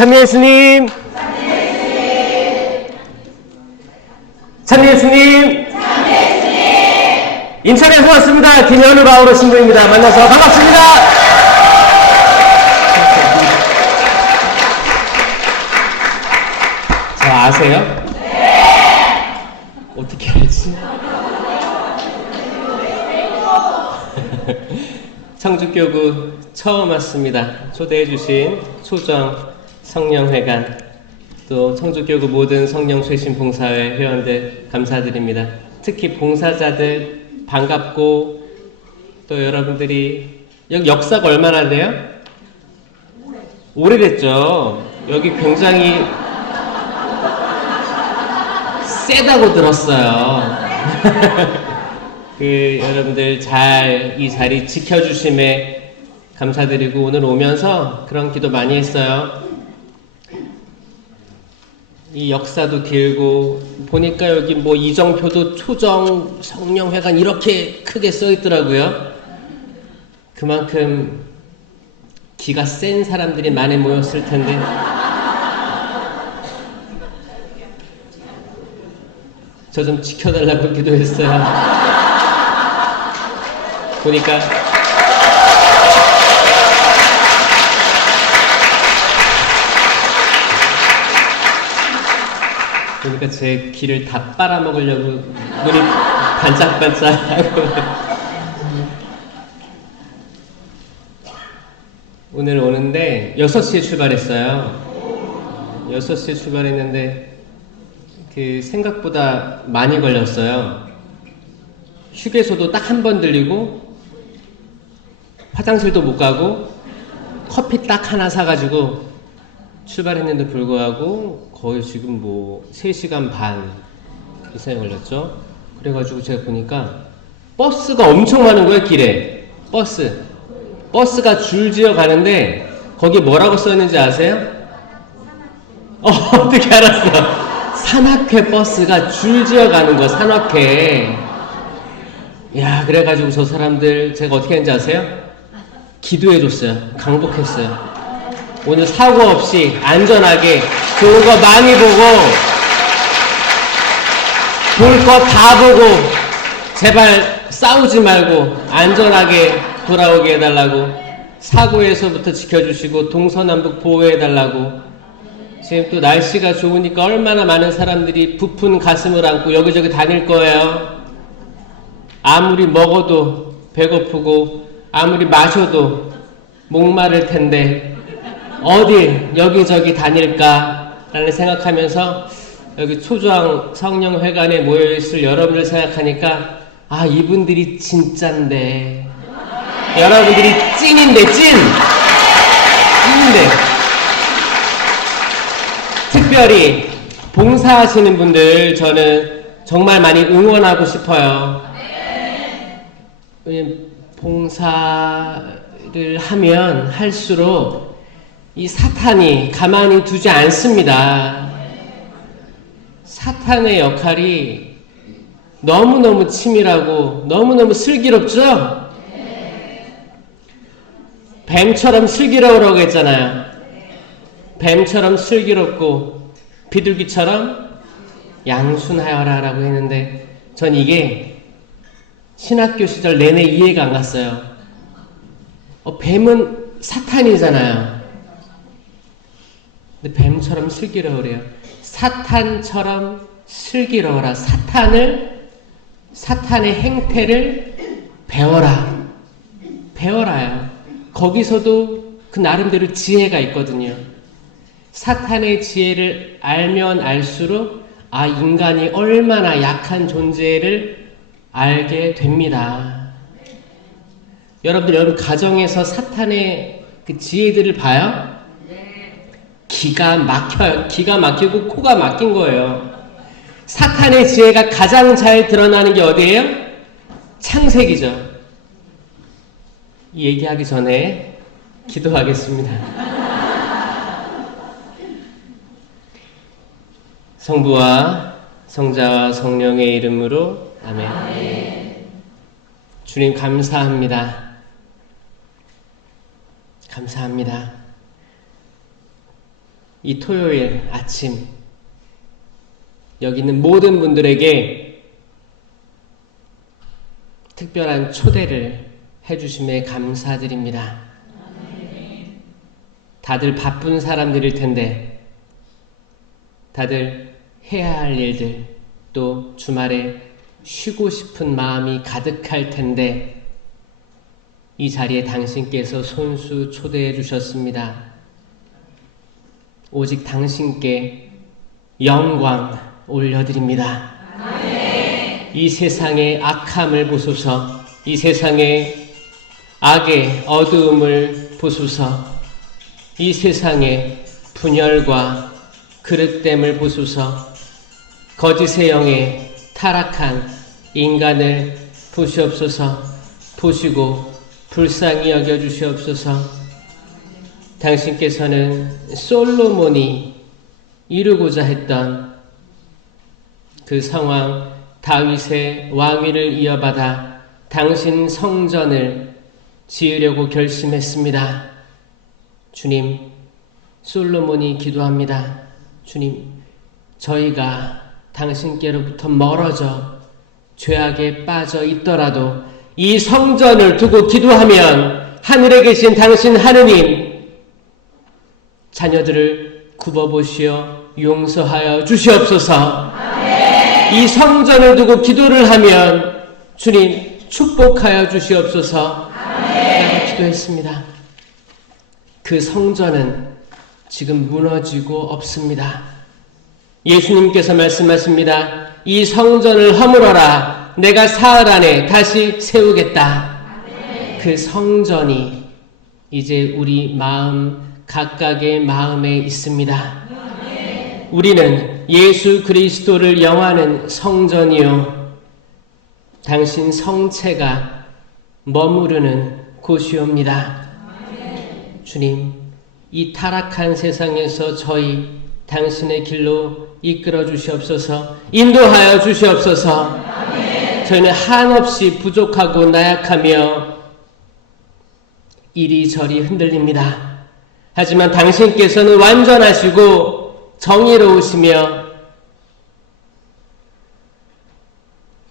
찬미 예수님, 찬미 예수님, 인천에서 왔습니다. 김현우 바오로 신부입니다. 만나서 반갑습니다. 저 아세요? 어떻게 알지? 청주교구 처음 왔습니다. 초대해주신 초정 성령회관, 또 청주교구 모든 성령쇄신봉사회 회원들 감사드립니다. 특히 봉사자들 반갑고, 또 여러분들이 여기 역사가 얼마나 돼요? 오래됐죠. 여기 굉장히 세다고 들었어요. 여러분들 잘 이 자리 지켜주심에 감사드리고, 오늘 오면서 그런 기도 많이 했어요. 이 역사도 길고, 보니까 여기 뭐 이정표도 초정 성령회관 이렇게 크게 써 있더라고요. 그만큼 기가 센 사람들이 많이 모였을 텐데, 저 좀 지켜달라고 기도했어요. 보니까 제 귀를 다 빨아먹으려고 눈이 반짝반짝하고. 오늘 오는데 6시에 출발했어요. 6시에 출발했는데 생각보다 많이 걸렸어요. 휴게소도 딱 한 번 들리고, 화장실도 못 가고, 커피 딱 하나 사가지고 출발했는데 불구하고 거의 지금 뭐 3시간 반 이상이 걸렸죠. 그래가지고 제가 보니까 버스가 엄청 많은 거예요. 길에 버스가 줄지어 가는데, 거기 뭐라고 써있는지 아세요? 어떻게 알았어? 산악회 버스가 줄지어 가는 거, 산악회. 야, 그래가지고 저 사람들 제가 어떻게 했는지 아세요? 기도해줬어요. 강복했어요. 오늘 사고 없이 안전하게 좋은 거 많이 보고, 볼 거 다 보고, 제발 싸우지 말고 안전하게 돌아오게 해달라고, 사고에서부터 지켜주시고 동서남북 보호해달라고. 지금 또 날씨가 좋으니까 얼마나 많은 사람들이 부푼 가슴을 안고 여기저기 다닐 거예요. 아무리 먹어도 배고프고, 아무리 마셔도 목마를 텐데 어딜 여기저기 다닐까라는 생각하면서, 여기 초정 성령회관에 모여있을 여러분을 생각하니까, 아, 이분들이 진짠데, 여러분들이 찐인데, 찐인데, 특별히 봉사하시는 분들 저는 정말 많이 응원하고 싶어요. 봉사를 하면 할수록 이 사탄이 가만히 두지 않습니다. 사탄의 역할이 너무너무 치밀하고 너무너무 슬기롭죠? 뱀처럼 슬기로우라고 했잖아요. 뱀처럼 슬기롭고 비둘기처럼 양순하여라 라고 했는데, 전 이게 신학교 시절 내내 이해가 안 갔어요. 뱀은 사탄이잖아요. 근데 뱀처럼 슬기로우래요. 사탄처럼 슬기로워라. 사탄의 행태를 배워라요. 거기서도 그 나름대로 지혜가 있거든요. 사탄의 지혜를 알면 알수록, 아, 인간이 얼마나 약한 존재를 알게 됩니다. 여러분 가정에서 사탄의 그 지혜들을 봐요? 기가 막혀요. 기가 막히고 코가 막힌 거예요. 사탄의 지혜가 가장 잘 드러나는 게 어디예요? 창세기죠. 이 얘기하기 전에 기도하겠습니다. 성부와 성자와 성령의 이름으로 아멘. 아멘. 주님 감사합니다. 감사합니다. 이 토요일 아침 여기 있는 모든 분들에게 특별한 초대를 해주심에 감사드립니다. 다들 바쁜 사람들일 텐데 다들 해야 할 일들 또 주말에 쉬고 싶은 마음이 가득할 텐데 이 자리에 당신께서 손수 초대해 주셨습니다. 오직 당신께 영광 올려드립니다. 이 세상의 악함을 보소서, 이 세상의 악의 어두움을 보소서, 이 세상의 분열과 그릇됨을 보소서, 거짓의 영에 타락한 인간을 보시옵소서. 보시고 불쌍히 여겨주시옵소서. 당신께서는 솔로몬이 이루고자 했던 그 상황, 다윗의 왕위를 이어받아 당신 성전을 지으려고 결심했습니다. 주님, 솔로몬이 기도합니다. 주님, 저희가 당신께로부터 멀어져 죄악에 빠져 있더라도 이 성전을 두고 기도하면 하늘에 계신 당신 하느님 자녀들을 굽어보시어 용서하여 주시옵소서. 이 성전을 두고 기도를 하면 주님 축복하여 주시옵소서. 라고 기도했습니다. 그 성전은 지금 무너지고 없습니다. 예수님께서 말씀하십니다. 이 성전을 허물어라. 내가 사흘 안에 다시 세우겠다. 그 성전이 이제 우리 마음 각각의 마음에 있습니다. 우리는 예수 그리스도를 영하는 성전이요 당신 성체가 머무르는 곳이옵니다. 주님, 이 타락한 세상에서 저희 당신의 길로 이끌어 주시옵소서. 인도하여 주시옵소서. 저희는 한없이 부족하고 나약하며 이리저리 흔들립니다. 하지만 당신께서는 완전하시고 정의로우시며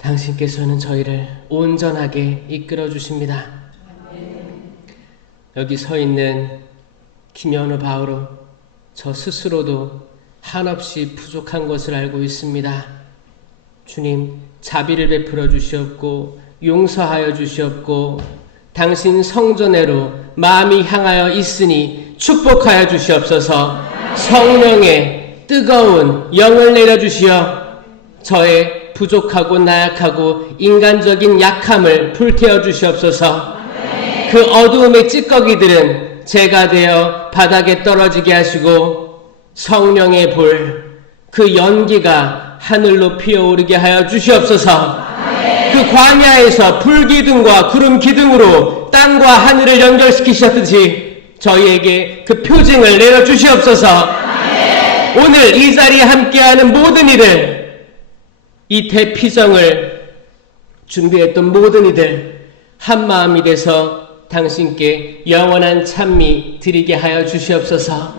당신께서는 저희를 온전하게 이끌어 주십니다. 여기 서 있는 김현우 바오로 저 스스로도 한없이 부족한 것을 알고 있습니다. 주님, 자비를 베풀어 주시옵고 용서하여 주시옵고 당신 성전에로 마음이 향하여 있으니 축복하여 주시옵소서. 성령의 뜨거운 영을 내려주시어 저의 부족하고 나약하고 인간적인 약함을 불태워 주시옵소서. 그 어두움의 찌꺼기들은 제가 되어 바닥에 떨어지게 하시고 성령의 불, 그 연기가 하늘로 피어오르게 하여 주시옵소서. 그 광야에서 불기둥과 구름기둥으로 땅과 하늘을 연결시키셨듯이 저희에게 그 표징을 내려주시옵소서. 오늘 이 자리에 함께하는 모든 이들, 이 대피정을 준비했던 모든 이들 한마음이 돼서 당신께 영원한 찬미 드리게 하여 주시옵소서.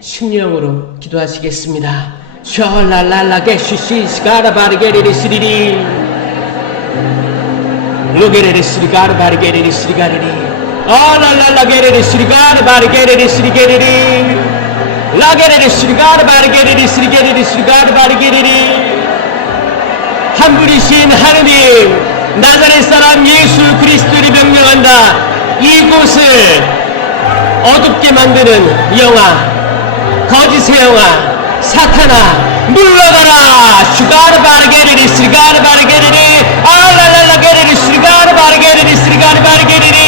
심령으로 기도하시겠습니다. 셜랄랄라게 쉬시시가라바르게리리 시리리 로게레리 시리가르바르게리리 시리가리리 랄랄라게레리 시리가르바르게리리 시리게리리 라게레리 시리가르바르게리리 시리게리리 시리가르바르게리리 한 분이신 하느님, 나자렛 사람 예수 그리스도를 명령한다. 이곳을 어둡게 만드는 영아, 거짓의 영아, 사탄아, 물러가라. 슈가르 바르게리리 스리가르 바르게리리 알랄랄라게리리 스리가르 바르게리리 스리가르 바르게리리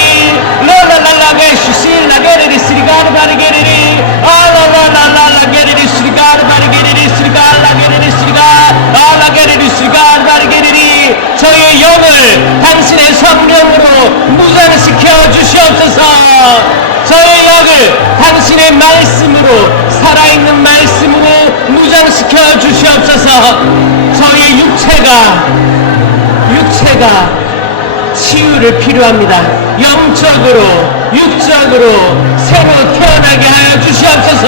랄랄랄라게 슈실라게리리 스리가르 바르게리리 알랄랄랄라게리리 스리가르 바르게리리 스리가르라게리리 스리가 알라게리리 스리가르 바르게리리 저희의 영을 당신의 성령으로 무장시켜 주시옵소서. 저의 영을 당신의 말씀으로, 살아있는 말씀으로 무장시켜 주시옵소서. 저의 육체가 치유를 필요합니다. 영적으로, 육적으로 새로 태어나 나타나게 하여 주시옵소서.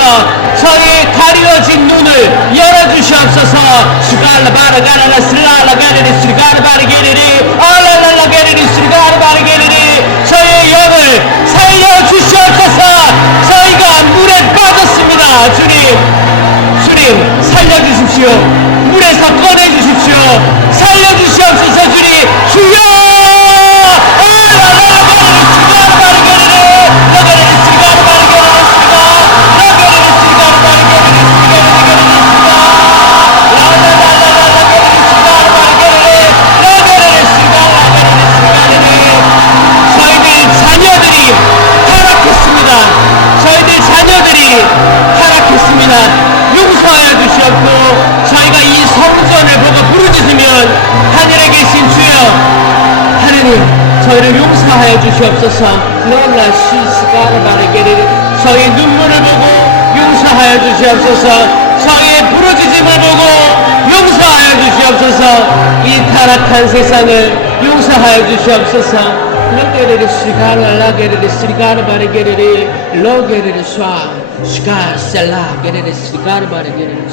저의 가려진 눈을 열어주시옵소서. 슈갈라바라가라라 슬랄라가리리 스리가르바리게리리 알랄랄라게리리 스리가르바리게리리 저의 영을 살려주시옵소서. 저희가 물에 빠졌습니다. 주님 살려주십시오. 물에서 꺼내주십시오. 살려주시옵소서. 주님 주여. 용서하여 주시옵고 저희가 이 성전을 보고 부르짖으면 하늘에 계신 주여 하느님 저희를 용서하여 주시옵소서. 저희 눈물을 보고 용서하여 주시옵소서. 저희의 부르짖음을 보고 용서하여 주시옵소서. 이 타락한 세상을 용서하여 주시옵소서. 로게르르 시가라라게르르 시가르바르게르르 로게르르 쏴 시가셀라 게르르 시가르바르게르르.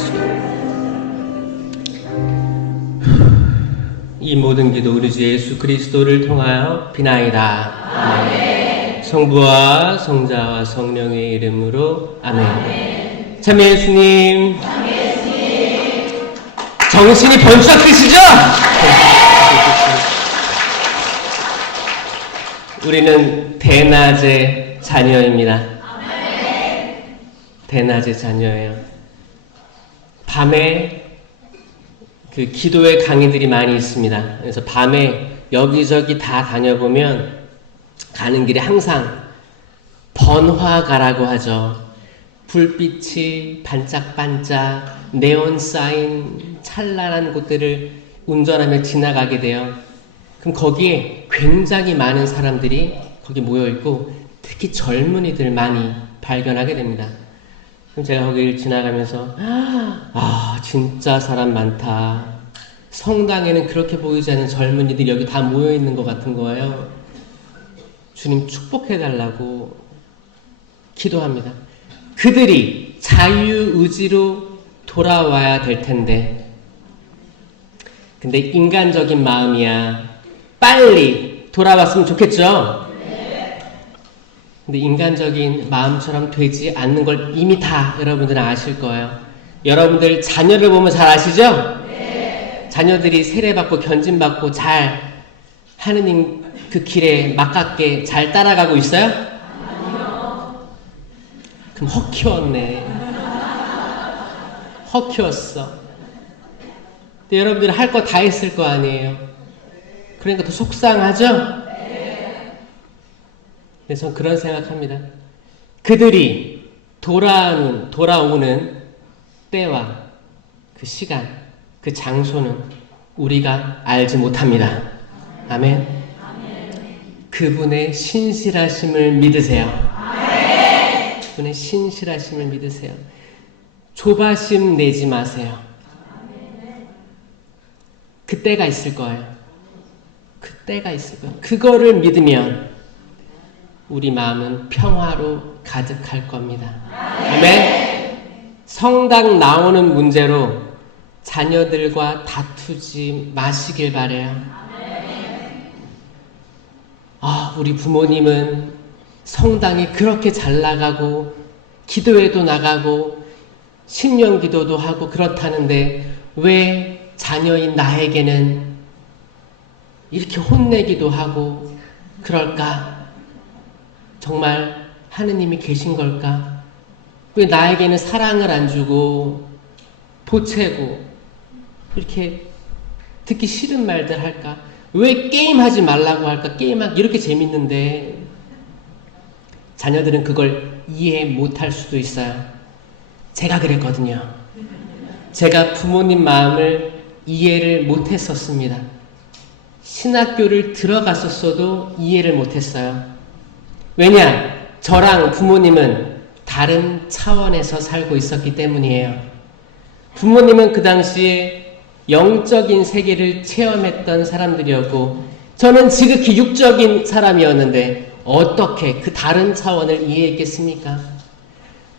이 모든 기도 우리 주 예수 그리스도를 통하여 비나이다. 아멘. 성부와 성자와 성령의 이름으로 아멘. 아멘. 참 예수님. 정신이 번쩍 드시죠? 우리는 대낮의 자녀입니다. 대낮의 자녀예요. 밤에 그 기도의 강의들이 많이 있습니다. 그래서 밤에 여기저기 다 다녀보면 가는 길에 항상 번화가라고 하죠. 불빛이 반짝반짝 네온 사인 찬란한 곳들을 운전하며 지나가게 돼요. 그럼 거기에 굉장히 많은 사람들이 거기 모여있고 특히 젊은이들 많이 발견하게 됩니다. 그럼 제가 거기를 지나가면서 진짜 사람 많다. 성당에는 그렇게 보이지 않는 젊은이들이 여기 다 모여있는 것 같은 거예요. 주님 축복해달라고 기도합니다. 그들이 자유의지로 돌아와야 될 텐데 근데 인간적인 마음이야. 빨리 돌아왔으면 좋겠죠? 근데 인간적인 마음처럼 되지 않는 걸 이미 다 여러분들은 아실 거예요. 여러분들 자녀를 보면 잘 아시죠? 자녀들이 세례받고 견진받고 잘 하느님 그 길에 막깝게 잘 따라가고 있어요? 아니요. 그럼 헉 키웠네. 헉 키웠어. 근데 여러분들이 할 거 다 했을 거 아니에요. 그러니까 더 속상하죠? 그래서 저는 그런 생각합니다. 그들이 돌아오는 때와 그 시간, 그 장소는 우리가 알지 못합니다. 아멘. 그분의 신실하심을 믿으세요. 그분의 신실하심을 믿으세요. 조바심 내지 마세요. 그때가 있을 거예요. 그때가 있을 거예요. 그거를 믿으면 우리 마음은 평화로 가득할 겁니다. 아멘. 성당 나오는 문제로 자녀들과 다투지 마시길 바래요. 우리 부모님은 성당이 그렇게 잘 나가고 기도회도 나가고 신령기도도 하고 그렇다는데 왜 자녀인 나에게는 이렇게 혼내기도 하고 그럴까? 정말 하느님이 계신 걸까? 왜 나에게는 사랑을 안 주고 보채고 이렇게 듣기 싫은 말들 할까? 왜 게임하지 말라고 할까? 게임하기 이렇게 재밌는데 자녀들은 그걸 이해 못할 수도 있어요. 제가 그랬거든요. 제가 부모님 마음을 이해를 못했었습니다. 신학교를 들어갔었어도 이해를 못했어요. 왜냐? 저랑 부모님은 다른 차원에서 살고 있었기 때문이에요. 부모님은 그 당시에 영적인 세계를 체험했던 사람들이었고 저는 지극히 육적인 사람이었는데 어떻게 그 다른 차원을 이해했겠습니까?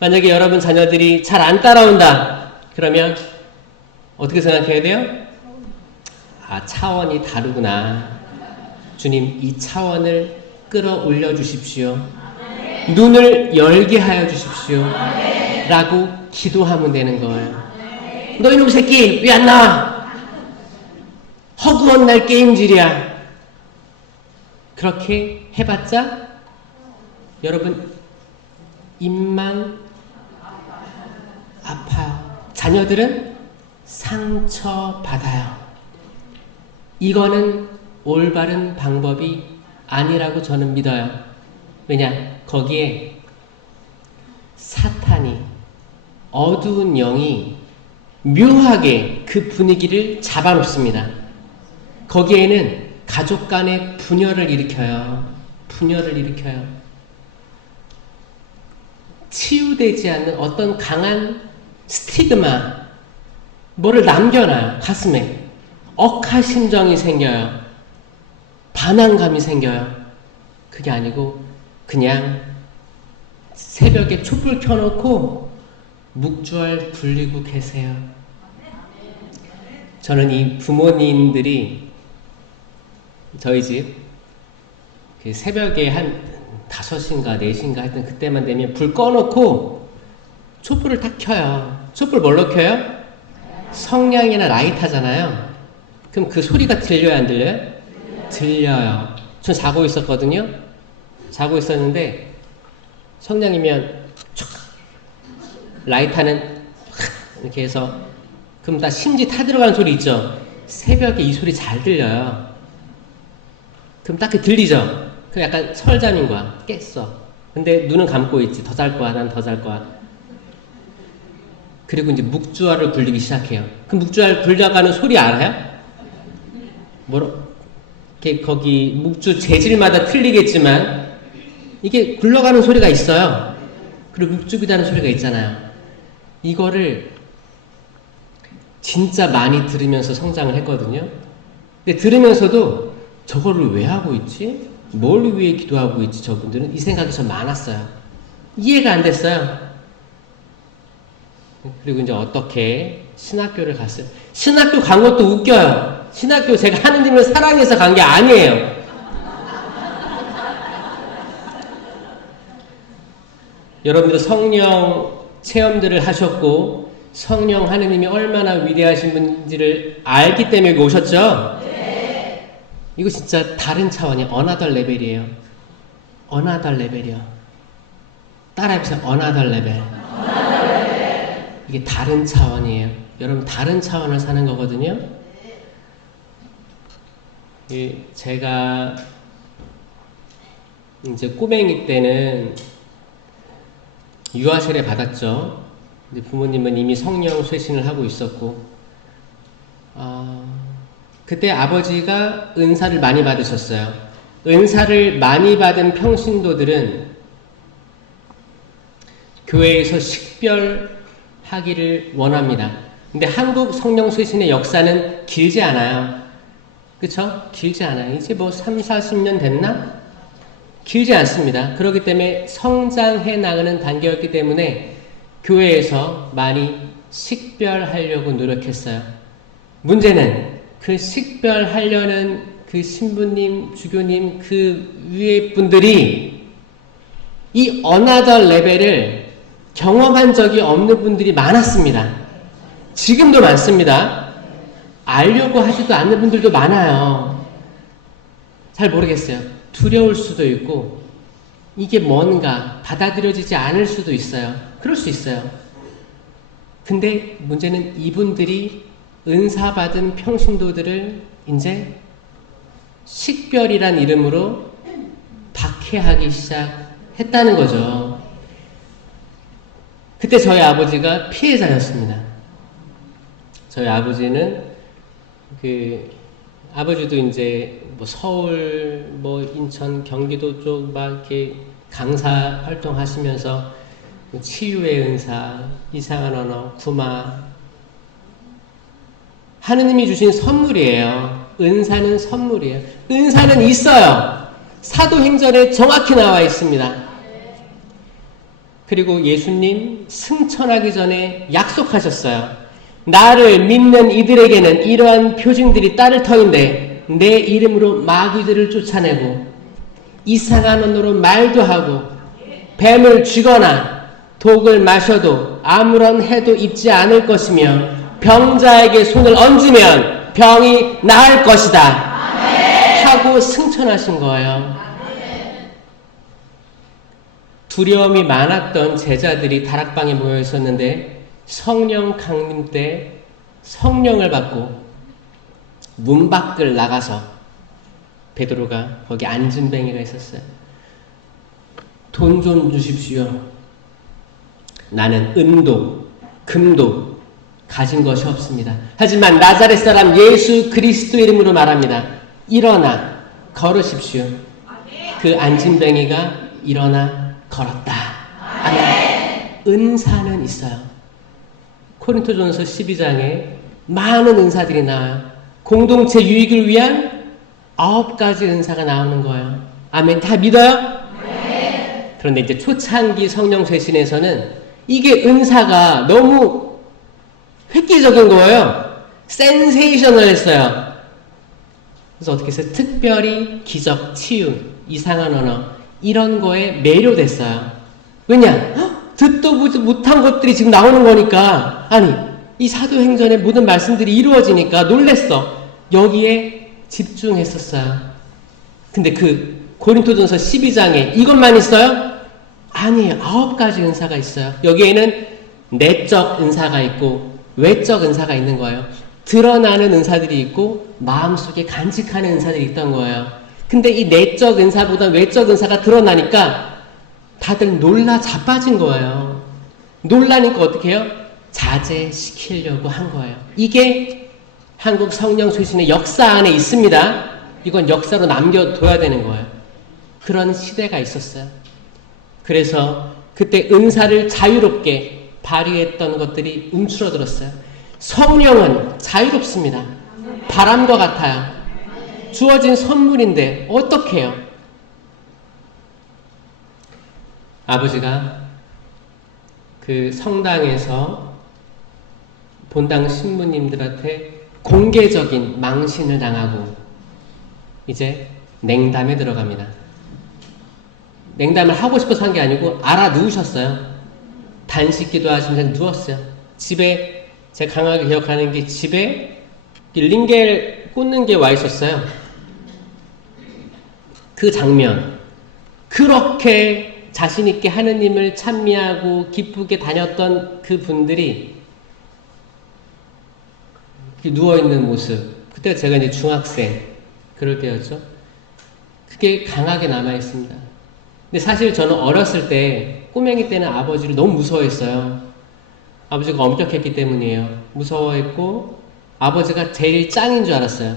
만약에 여러분 자녀들이 잘 안 따라온다. 그러면 어떻게 생각해야 돼요? 아, 차원이 다르구나. 주님, 이 차원을 끌어올려 주십시오. 눈을 열게 하여 주십시오. 라고 기도하면 되는 거예요. 너 이놈 새끼 왜 안 나와? 허구한 날 게임질이야. 그렇게 해봤자 여러분 입만 아파요. 자녀들은 상처받아요. 이거는 올바른 방법이 아니라고 저는 믿어요. 왜냐? 거기에 사탄이, 어두운 영이 묘하게 그 분위기를 잡아놓습니다. 거기에는 가족 간의 분열을 일으켜요. 분열을 일으켜요. 치유되지 않는 어떤 강한 스티그마, 뭐를 남겨놔요. 가슴에. 억하심정이 생겨요. 반항감이 생겨요. 그게 아니고 그냥 새벽에 촛불 켜놓고 묵주알 굴리고 계세요. 저는 이 부모님들이 저희 집 새벽에 한 5시인가 4시인가 하여튼 그때만 되면 불 꺼놓고 촛불을 딱 켜요. 촛불 뭘로 켜요? 성냥이나 라이터잖아요. 그럼 그 소리가 들려요, 안 들려요? 들려요. 전 자고 있었거든요. 자고 있었는데 성냥이면 촥, 라이터는 이렇게 해서 그럼 다 심지 타들어가는 소리 있죠. 새벽에 이 소리 잘 들려요. 그럼 딱 들리죠. 그럼 약간 설잠인 거야. 깼어. 근데 눈은 감고 있지. 더 잘 거야. 난 더 잘 거야. 그리고 이제 묵주알을 굴리기 시작해요. 그 묵주알 굴려가는 소리 알아요? 이렇게 거기 묵주 재질마다 틀리겠지만 이게 굴러가는 소리가 있어요. 그리고 묵주기다는 소리가 있잖아요. 이거를 진짜 많이 들으면서 성장을 했거든요. 근데 들으면서도 저거를 왜 하고 있지? 뭘 위해 기도하고 있지? 저분들은 이 생각이 좀 많았어요. 이해가 안 됐어요. 그리고 이제 어떻게 신학교를 갔어요. 신학교 간 것도 웃겨요. 신학교 제가 하느님을 사랑해서 간 게 아니에요. 여러분들 성령 체험들을 하셨고 성령 하느님이 얼마나 위대하신 분인지를 알기 때문에 오셨죠? 네. 이거 진짜 다른 차원이에요. another 레벨이에요. another 레벨이요. 따라해보세요. another 레벨. 이게 다른 차원이에요. 여러분 다른 차원을 사는 거거든요. 제가 이제 꼬맹이 때는 유아 세례 받았죠. 근데 부모님은 이미 성령 쇄신을 하고 있었고, 그때 아버지가 은사를 많이 받으셨어요. 은사를 많이 받은 평신도들은 교회에서 식별하기를 원합니다. 근데 한국 성령 쇄신의 역사는 길지 않아요. 그쵸? 길지 않아요. 이제 뭐 3, 40년 됐나? 길지 않습니다. 그렇기 때문에 성장해 나가는 단계였기 때문에 교회에서 많이 식별하려고 노력했어요. 문제는 그 식별하려는 그 신부님, 주교님, 그 위에 분들이 이 another 레벨을 경험한 적이 없는 분들이 많았습니다. 지금도 많습니다. 알려고 하지도 않는 분들도 많아요. 잘 모르겠어요. 두려울 수도 있고 이게 뭔가 받아들여지지 않을 수도 있어요. 그럴 수 있어요. 근데 문제는 이분들이 은사받은 평신도들을 이제 식별이란 이름으로 박해하기 시작했다는 거죠. 그때 저희 아버지가 피해자였습니다. 저희 아버지는 아버지도 이제 뭐 서울, 뭐 인천, 경기도 쪽 막 이렇게 강사 활동하시면서 치유의 은사, 이상한 언어, 구마 하느님이 주신 선물이에요. 은사는 선물이에요. 은사는 있어요. 사도행전에 정확히 나와 있습니다. 그리고 예수님 승천하기 전에 약속하셨어요. 나를 믿는 이들에게는 이러한 표징들이 따를 터인데 내 이름으로 마귀들을 쫓아내고 이상한 언어로 말도 하고 뱀을 쥐거나 독을 마셔도 아무런 해도 입지 않을 것이며 병자에게 손을 얹으면 병이 나을 것이다 하고 승천하신 거예요. 두려움이 많았던 제자들이 다락방에 모여 있었는데 성령 강림 때 성령을 받고 문 밖을 나가서 베드로가 거기 안진뱅이가 있었어요. 돈 좀 주십시오. 나는 은도 금도 가진 것이 없습니다. 하지만 나자렛 사람 예수 그리스도 이름으로 말합니다. 일어나 걸으십시오. 그 안진뱅이가 일어나 걸었다. 아멘. 은사는 있어요. 고린토전서 12장에 많은 은사들이 나와요. 공동체 유익을 위한 9가지 은사가 나오는 거예요. 아멘. 다 믿어요? 네. 그런데 이제 초창기 성령 쇄신에서는 이게 은사가 너무 획기적인 거예요. 센세이셔널했어요. 그래서 어떻게 했어요? 특별히 기적, 치유, 이상한 언어 이런 거에 매료됐어요. 왜냐? 듣도 보지 못한 것들이 지금 나오는 거니까. 아니, 이 사도행전의 모든 말씀들이 이루어지니까 놀랬어. 여기에 집중했었어요. 근데 그 고린토전서 12장에 이것만 있어요? 아니에요. 9가지 은사가 있어요. 여기에는 내적 은사가 있고 외적 은사가 있는 거예요. 드러나는 은사들이 있고 마음속에 간직하는 은사들이 있던 거예요. 근데 이 내적 은사보다 외적 은사가 드러나니까 다들 놀라 자빠진 거예요. 놀라니까 어떻게 해요? 자제시키려고 한 거예요. 이게 한국 성령 쇄신의 역사 안에 있습니다. 이건 역사로 남겨둬야 되는 거예요. 그런 시대가 있었어요. 그래서 그때 은사를 자유롭게 발휘했던 것들이 움츠러들었어요. 성령은 자유롭습니다. 바람과 같아요. 주어진 선물인데 어떻게 해요? 아버지가 그 성당에서 본당 신부님들한테 공개적인 망신을 당하고 이제 냉담에 들어갑니다. 냉담을 하고 싶어서 한 게 아니고 알아 누우셨어요. 단식기도 하시면서 누웠어요. 집에 제가 강하게 기억하는 게 집에 링겔 꽂는 게 와 있었어요. 그 장면, 그렇게 자신있게 하느님을 찬미하고 기쁘게 다녔던 그 분들이 누워있는 모습, 그때 제가 이제 중학생 그럴 때였죠. 그게 강하게 남아있습니다. 근데 사실 저는 어렸을 때 꼬맹이 때는 아버지를 너무 무서워했어요. 아버지가 엄격했기 때문이에요. 무서워했고 아버지가 제일 짱인 줄 알았어요.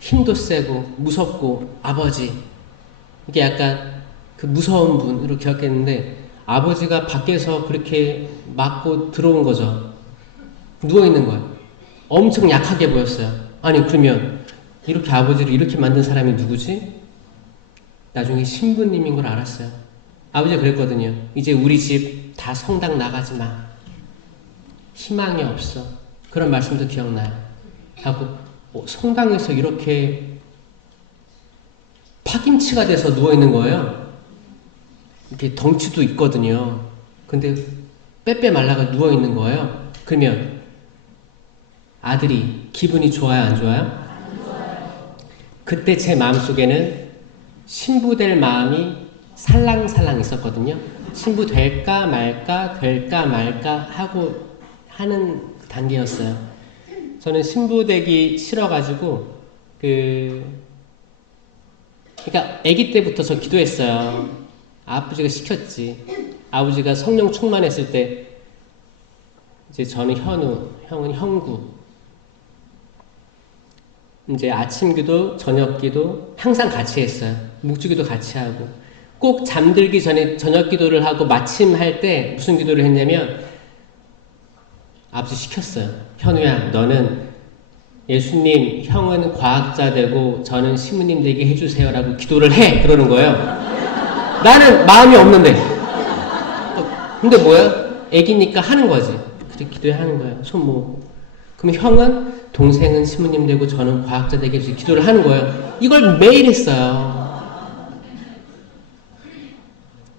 힘도 세고 무섭고 아버지, 이게 약간 그 무서운 분으로 기억했는데 아버지가 밖에서 그렇게 맞고 들어온 거죠. 누워있는 거예요. 엄청 약하게 보였어요. 아니 그러면 이렇게 아버지를 이렇게 만든 사람이 누구지? 나중에 신부님인 걸 알았어요. 아버지가 그랬거든요. 이제 우리 집 다 성당 나가지 마. 희망이 없어. 그런 말씀도 기억나요. 하고 성당에서 이렇게 파김치가 돼서 누워있는 거예요. 이렇게 덩치도 있거든요. 근데 빼빼 말라가 누워있는 거예요. 그러면 아들이 기분이 좋아요, 안 좋아요? 안 좋아요. 그때 제 마음속에는 신부 될 마음이 살랑살랑 있었거든요. 신부 될까 말까 하고 하는 단계였어요. 저는 신부 되기 싫어가지고 그러니까 아기 때부터 저 기도했어요. 아버지가 시켰지. 아버지가 성령 충만했을 때 이제 저는 현우, 형은 형구. 이제 아침 기도, 저녁 기도 항상 같이 했어요. 묵주기도 같이 하고. 꼭 잠들기 전에 저녁 기도를 하고 마침 할 때 무슨 기도를 했냐면 아버지 시켰어요. 현우야, 너는 예수님, 형은 과학자 되고 저는 시무님 되게 해주세요라고 기도를 해. 그러는 거예요. 나는 마음이 없는데. 근데 뭐야? 애기니까 하는 거지. 그렇게 기도하는 거예요. 손 모으고. 그럼 형은, 동생은 신부님 되고 저는 과학자 되게 해주시 기도를 하는 거예요. 이걸 매일 했어요.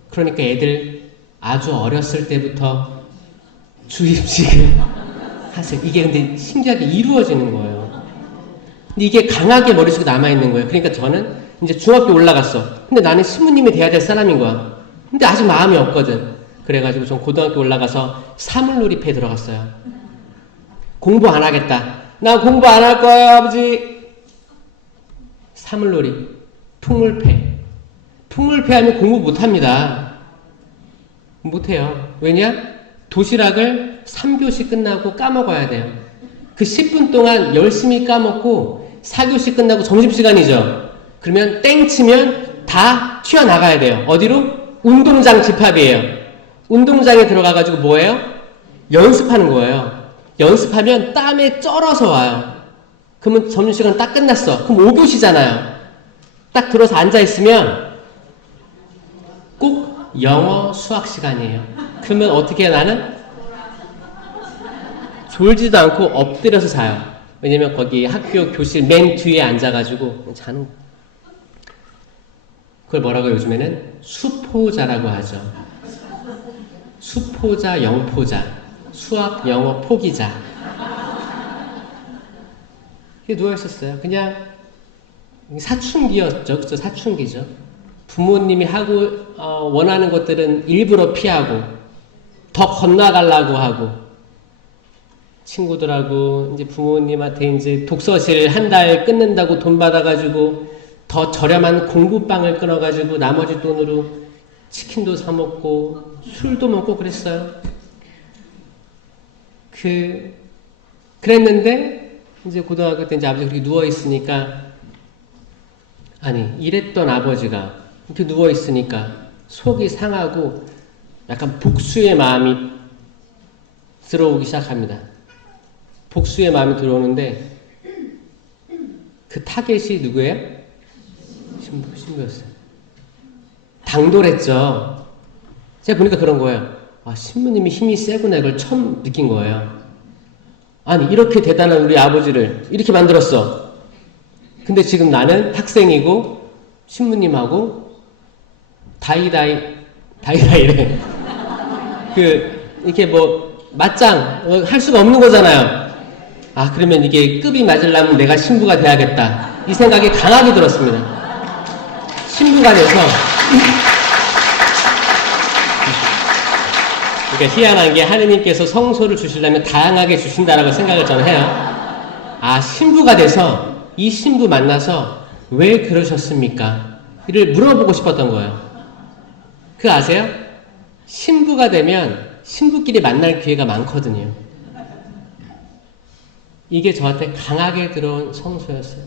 그러니까 애들 아주 어렸을 때부터 주입식을 하세요. 이게 근데 신기하게 이루어지는 거예요. 근데 이게 강하게 머릿속에 남아있는 거예요. 그러니까 저는 이제 중학교 올라갔어. 근데 나는 신부님이 돼야 될 사람인 거야. 근데 아직 마음이 없거든. 그래가지고 전 고등학교 올라가서 사물놀이패에 들어갔어요. 공부 안 하겠다. 나 공부 안 할 거예요, 아버지. 사물놀이, 풍물패. 풍물패 하면 공부 못 합니다. 못 해요. 왜냐? 도시락을 3교시 끝나고 까먹어야 돼요. 그 10분 동안 열심히 까먹고 4교시 끝나고 점심시간이죠. 그러면 땡 치면 다 튀어나가야 돼요. 어디로? 운동장 집합이에요. 운동장에 들어가가지고 뭐예요? 연습하는 거예요. 연습하면 땀에 쩔어서 와요. 그러면 점심시간 딱 끝났어. 그럼 5교시잖아요. 딱 들어서 앉아있으면 꼭 영어 수학 시간이에요. 그러면 어떻게 해 나는? 졸지도 않고 엎드려서 자요. 왜냐면 거기 학교 교실 맨 뒤에 앉아가지고 자는 거예요. 그걸 뭐라고 요즘에는? 수포자라고 하죠. 수포자, 영포자. 수학, 영어 포기자. 이렇게 누워있었어요. 그냥 사춘기였죠. 그죠? 사춘기죠. 부모님이 하고 원하는 것들은 일부러 피하고 더 건너가려고 하고 친구들하고 이제 부모님한테 이제 독서실 한 달 끊는다고 돈 받아가지고 더 저렴한 공부방을 끊어가지고 나머지 돈으로 치킨도 사 먹고 술도 먹고 그랬어요. 그랬는데 이제 고등학교 때 이제 아버지가 그렇게 누워 있으니까 아니 이랬던 아버지가 이렇게 누워 있으니까 속이 상하고 약간 복수의 마음이 들어오기 시작합니다. 복수의 마음이 들어오는데 그 타겟이 누구예요? 신부였어요. 당돌했죠. 제가 보니까 그런 거예요. 아, 신부님이 힘이 세구나 이걸 처음 느낀 거예요. 아니 이렇게 대단한 우리 아버지를 이렇게 만들었어. 근데 지금 나는 학생이고 신부님하고 다이다이래. 이렇게 뭐 맞짱 할 수가 없는 거잖아요. 아 그러면 이게 급이 맞으려면 내가 신부가 돼야겠다. 이 생각이 강하게 들었습니다. 신부가 돼서 그러니까 희한한 게 하느님께서 성소를 주시려면 다양하게 주신다라고 생각을 저는 해요. 아 신부가 돼서 이 신부 만나서 왜 그러셨습니까? 이를 물어보고 싶었던 거예요. 그거 아세요? 신부가 되면 신부끼리 만날 기회가 많거든요. 이게 저한테 강하게 들어온 성소였어요.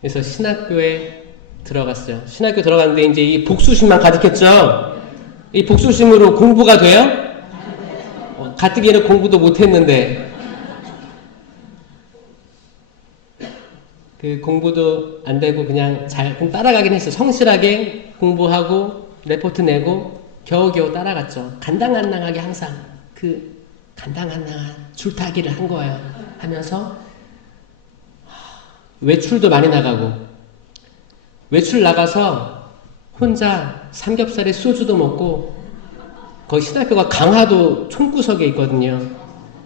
그래서 신학교에 들어갔어요. 신학교 들어갔는데 이제 이 복수심만 가득했죠. 이 복수심으로 공부가 돼요? 가뜩이나 공부도 못했는데 그 공부도 안 되고 그냥 따라가긴 했어요. 성실하게 공부하고 레포트 내고 겨우겨우 따라갔죠. 간당간당하게 항상 간당간당한 줄타기를 한 거예요. 하면서 외출도 많이 나가고 외출 나가서 혼자 삼겹살에 소주도 먹고 거기 신학교가 강화도 총구석에 있거든요.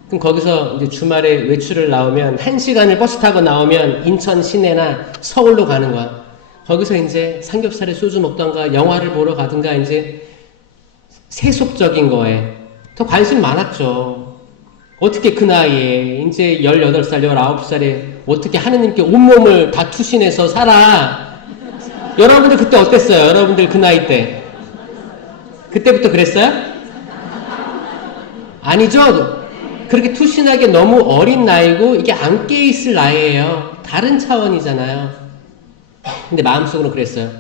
그럼 거기서 이제 주말에 외출을 나오면 1시간을 버스 타고 나오면 인천 시내나 서울로 가는 거야. 거기서 이제 삼겹살에 소주 먹던가 영화를 보러 가든가 이제 세속적인 거에 더 관심 많았죠. 어떻게 그 나이에 이제 18살, 19살에 어떻게 하느님께 온몸을 다 투신해서 살아. 여러분들 그때 어땠어요? 여러분들 그 나이 때 그때부터 그랬어요? 아니죠? 그렇게 투신하게 너무 어린 나이고 이게 안 깨있을 나이에요. 다른 차원이잖아요. 근데 마음속으로 그랬어요.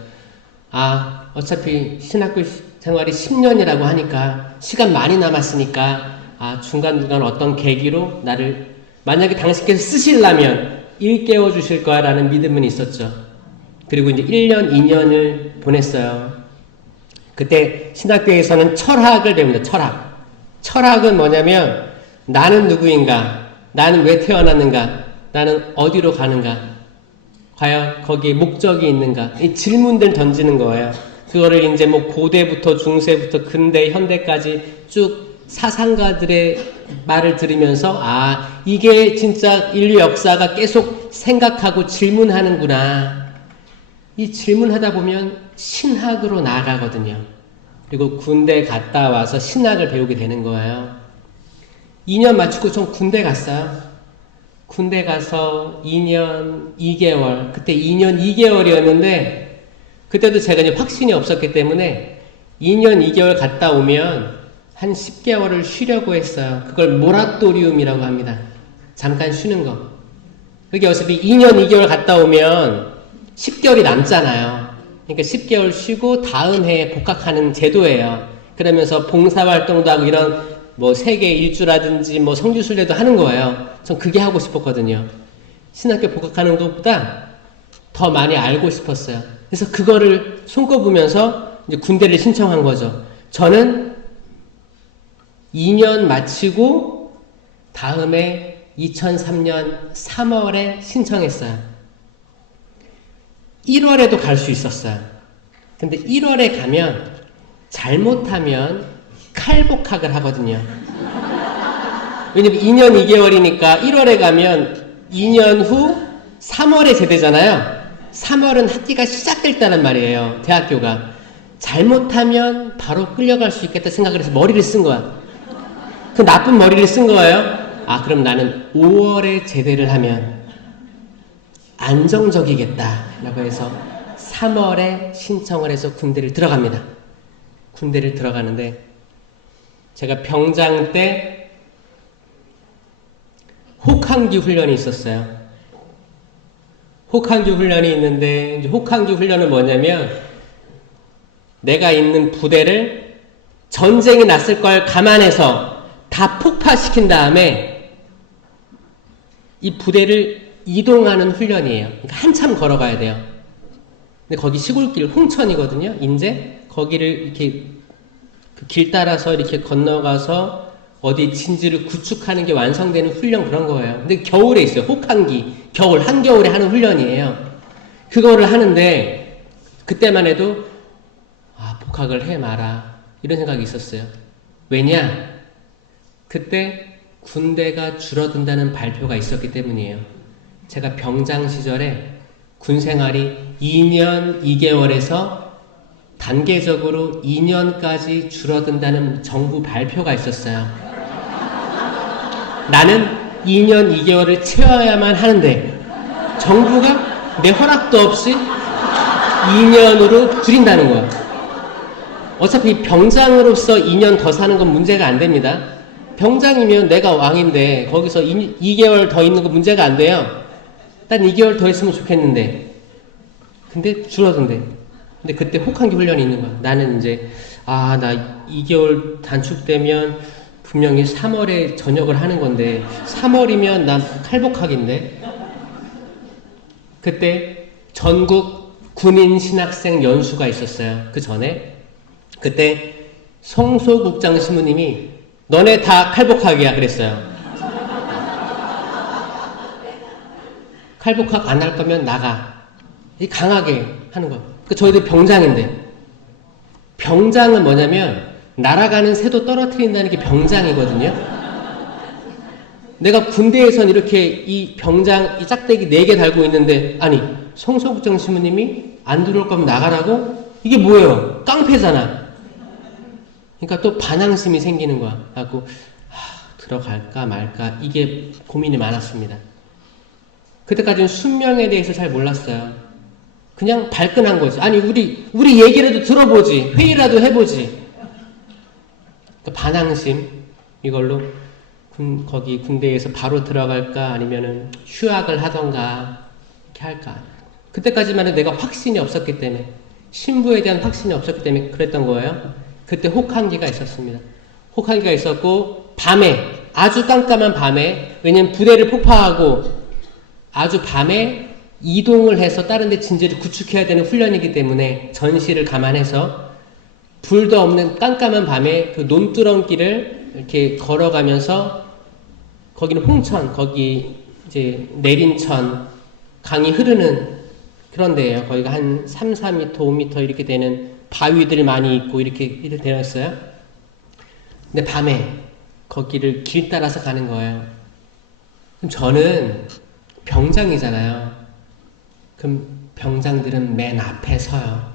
아 어차피 신학교 생활이 10년이라고 하니까 시간 많이 남았으니까 아 중간중간 어떤 계기로 나를 만약에 당신께서 쓰시려면 일깨워 주실 거야 라는 믿음은 있었죠. 그리고 이제 1년, 2년을 보냈어요. 그때 신학교에서는 철학을 배웁니다. 철학. 철학은 뭐냐면 나는 누구인가? 나는 왜 태어났는가? 나는 어디로 가는가? 과연 거기에 목적이 있는가? 이 질문들 던지는 거예요. 그거를 이제 뭐 고대부터 중세부터 근대, 현대까지 쭉 사상가들의 말을 들으면서 이게 진짜 인류 역사가 계속 생각하고 질문하는구나. 이 질문하다 보면 신학으로 나아가거든요. 그리고 군대 갔다 와서 신학을 배우게 되는 거예요. 2년 마치고 전 군대 갔어요. 군대 가서 2년 2개월, 그때 2년 2개월이었는데 그때도 제가 이제 확신이 없었기 때문에 2년 2개월 갔다 오면 한 10개월을 쉬려고 했어요. 그걸 모라토리움이라고 합니다. 잠깐 쉬는 거. 그게 어차피 2년 2개월 갔다 오면 10개월이 남잖아요. 그러니까 10개월 쉬고 다음 해에 복학하는 제도예요. 그러면서 봉사활동도 하고 이런 뭐 세계 일주라든지 뭐 성지순례도 하는 거예요. 전 그게 하고 싶었거든요. 신학교 복학하는 것보다 더 많이 알고 싶었어요. 그래서 그거를 손꼽으면서 이제 군대를 신청한 거죠. 저는 2년 마치고 다음에 2003년 3월에 신청했어요. 1월에도 갈 수 있었어요. 근데 1월에 가면 잘못하면 칼복학을 하거든요. 왜냐면 2년 2개월이니까 1월에 가면 2년 후 3월에 제대잖아요. 3월은 학기가 시작될 때란 말이에요. 대학교가. 잘못하면 바로 끌려갈 수 있겠다 생각을 해서 머리를 쓴 거야. 그 나쁜 머리를 쓴 거예요. 그럼 나는 5월에 제대를 하면 안정적이겠다 라고 해서 3월에 신청을 해서 군대를 들어갑니다. 군대를 들어가는데 제가 병장 때 혹한기 훈련이 있었어요. 혹한기 훈련이 있는데 이제 혹한기 훈련은 뭐냐면 내가 있는 부대를 전쟁이 났을 걸 감안해서 다 폭파시킨 다음에 이 부대를 이동하는 훈련이에요. 그러니까 한참 걸어가야 돼요. 근데 거기 시골길 홍천이거든요. 인제 거기를 이렇게 그 길 따라서 이렇게 건너가서 어디 진지를 구축하는 게 완성되는 훈련 그런 거예요. 근데 겨울에 있어요. 혹한기. 겨울, 한겨울에 하는 훈련이에요. 그거를 하는데 그때만 해도 복학을 해 마라 이런 생각이 있었어요. 왜냐? 그때 군대가 줄어든다는 발표가 있었기 때문이에요. 제가 병장 시절에 군 생활이 2년 2개월에서 단계적으로 2년까지 줄어든다는 정부 발표가 있었어요. 나는 2년 2개월을 채워야만 하는데 정부가 내 허락도 없이 2년으로 줄인다는 거야. 어차피 병장으로서 2년 더 사는 건 문제가 안 됩니다. 병장이면 내가 왕인데 거기서 2개월 더 있는 거 문제가 안 돼요. 난 2개월 더 있으면 좋겠는데 근데 줄어든대. 근데 그때 혹한기 훈련이 있는 거야. 나는 이제 나 2개월 단축되면 분명히 3월에 전역을 하는 건데 3월이면 난 칼복학인데. 그때 전국 군인 신학생 연수가 있었어요. 그 전에 그때 송소국장 신부님이 너네 다 칼복학이야 그랬어요. 칼복학 안 할 거면 나가. 강하게 하는 거. 저희들 병장인데 병장은 뭐냐면 날아가는 새도 떨어뜨린다는 게 병장이거든요. 내가 군대에선 이렇게 이 병장 이 짝대기 4개 달고 있는데 아니 송소국장 신부님이 안 들어올 거면 나가라고? 이게 뭐예요? 깡패잖아. 그러니까 또 반항심이 생기는 거야. 하고 들어갈까 말까 이게 고민이 많았습니다. 그때까지는 순명에 대해서 잘 몰랐어요. 그냥 발끈한 거지. 아니 우리 얘기라도 들어보지. 회의라도 해보지. 그러니까 반항심 이걸로 거기 군대에서 바로 들어갈까 아니면은 휴학을 하던가 이렇게 할까. 그때까지만 해도 내가 확신이 없었기 때문에 신부에 대한 확신이 없었기 때문에 그랬던 거예요. 그때 혹한기가 있었습니다. 혹한기가 있었고 밤에 아주 깜깜한 밤에 왜냐면 부대를 폭파하고 아주 밤에 이동을 해서 다른 데 진지를 구축해야 되는 훈련이기 때문에 전시를 감안해서 불도 없는 깜깜한 밤에 그 논두렁길을 이렇게 걸어가면서 거기는 홍천, 거기 이제 내린천, 강이 흐르는 그런 데예요. 거기가 한 3, 4m, 5m 이렇게 되는 바위들 많이 있고 이렇게 되어 있어요. 근데 밤에 거기를 길 따라서 가는 거예요. 그럼 저는 병장이잖아요. 그럼 병장들은 맨 앞에 서요.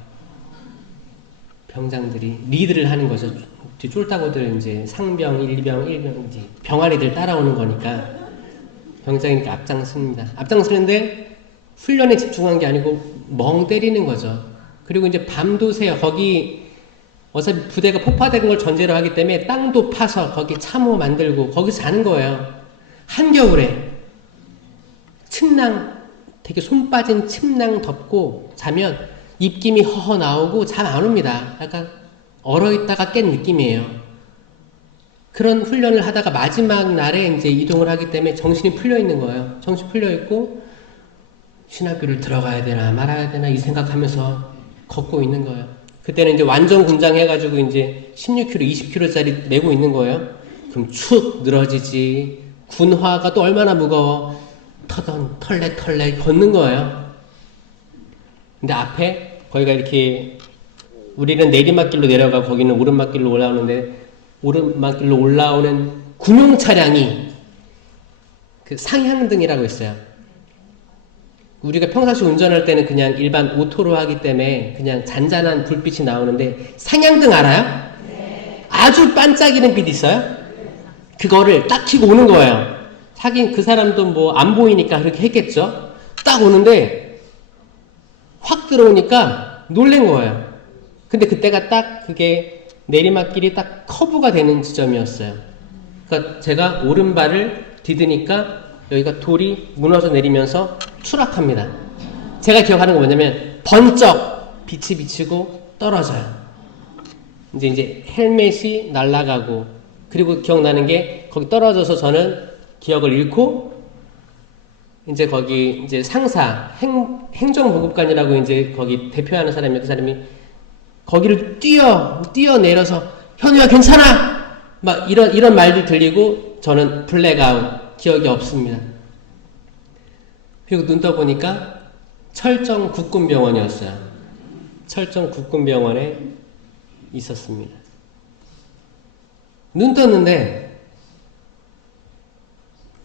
병장들이 리드를 하는 거죠. 쫄따구들 이제 상병, 1병, 1병 이제 병아리들 따라오는 거니까 병장이니까 앞장섭니다. 앞장서는데 훈련에 집중한 게 아니고 멍 때리는 거죠. 그리고 이제 밤도 새요. 거기 어차피 부대가 폭파된 걸 전제로 하기 때문에 땅도 파서 거기 참호 만들고 거기서 자는 거예요. 한겨울에 침낭 되게 손 빠진 침낭 덮고 자면 입김이 허허 나오고 잠 안 옵니다. 약간 얼어있다가 깬 느낌이에요. 그런 훈련을 하다가 마지막 날에 이제 이동을 하기 때문에 정신이 풀려 있는 거예요. 정신 풀려 있고 신학교를 들어가야 되나 말아야 되나 이 생각하면서 걷고 있는 거예요. 그때는 이제 완전 군장 해가지고 이제 16kg, 20kg짜리 메고 있는 거예요. 그럼 축 늘어지지. 군화가 또 얼마나 무거워. 털레 걷는 거예요. 근데 앞에 거기가 이렇게 우리는 내리막길로 내려가 거기는 오르막길로 올라오는데 오르막길로 올라오는 군용 차량이 그 상향등이라고 있어요. 우리가 평상시 운전할 때는 그냥 일반 오토로 하기 때문에 그냥 잔잔한 불빛이 나오는데 상향등 알아요? 네. 아주 반짝이는 빛 있어요? 그거를 딱 켜고 오는 거예요. 하긴 그 사람도 뭐 안 보이니까 그렇게 했겠죠. 딱 오는데 확 들어오니까 놀란 거예요. 근데 그때가 딱 그게 내리막길이 딱 커브가 되는 지점이었어요. 그러니까 제가 오른발을 디드니까 여기가 돌이 무너져 내리면서 추락합니다. 제가 기억하는 건 뭐냐면 번쩍 빛이 비치고 떨어져요. 이제 헬멧이 날아가고 그리고 기억나는 게 거기 떨어져서 저는 기억을 잃고 이제 거기 이제 상사 행정보급관이라고 이제 거기 대표하는 사람이 그 사람이 거기를 뛰어내려서 현우야 괜찮아 막 이런 말들 들리고 저는 블랙아웃 기억이 없습니다. 그리고 눈 떠보니까 철정 국군병원이었어요. 철정 국군병원에 있었습니다. 눈 떴는데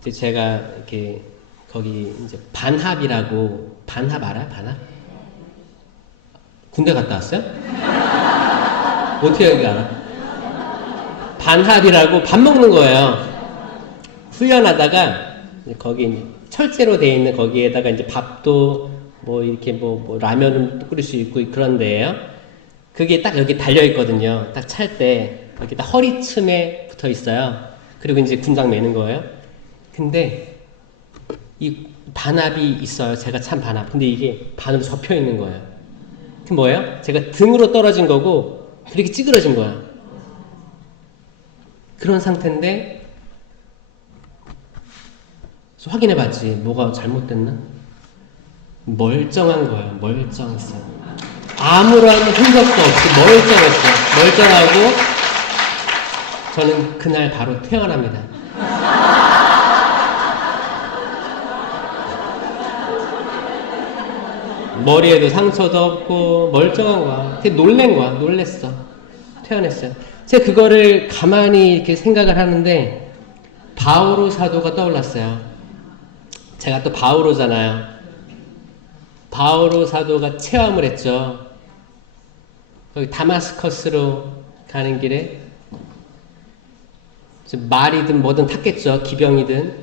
이제 제가 이렇게 거기 이제 반합이라고 반합 알아? 반합? 군대 갔다 왔어요? 어떻게 여기 알아? 반합이라고 밥 먹는 거예요. 훈련하다가 거기 철제로 돼 있는 거기에다가 이제 밥도 뭐 이렇게 뭐 라면을 끓일 수 있고 그런 데예요. 그게 딱 여기 달려 있거든요. 딱 찰 때 여기 딱 허리쯤에 붙어 있어요. 그리고 이제 군장 매는 거예요. 근데 이 반합이 있어요. 제가 찬 반합. 근데 이게 반으로 접혀 있는 거예요. 그 뭐예요? 제가 등으로 떨어진 거고 그렇게 찌그러진 거예요. 그런 상태인데 확인해봤지. 뭐가 잘못됐나? 멀쩡한 거예요. 멀쩡했어요. 아무런 흔적도 없이 멀쩡했어요. 멀쩡하고 저는 그날 바로 퇴원합니다. 머리에도 상처도 없고 멀쩡한 거야. 되게 놀란 거야. 놀랬어. 퇴원했어요. 제가 그거를 가만히 이렇게 생각을 하는데 바오로 사도가 떠올랐어요. 제가 또 바오로잖아요. 바오로 사도가 체험을 했죠. 거기 다마스커스로 가는 길에 말이든 뭐든 탔겠죠. 기병이든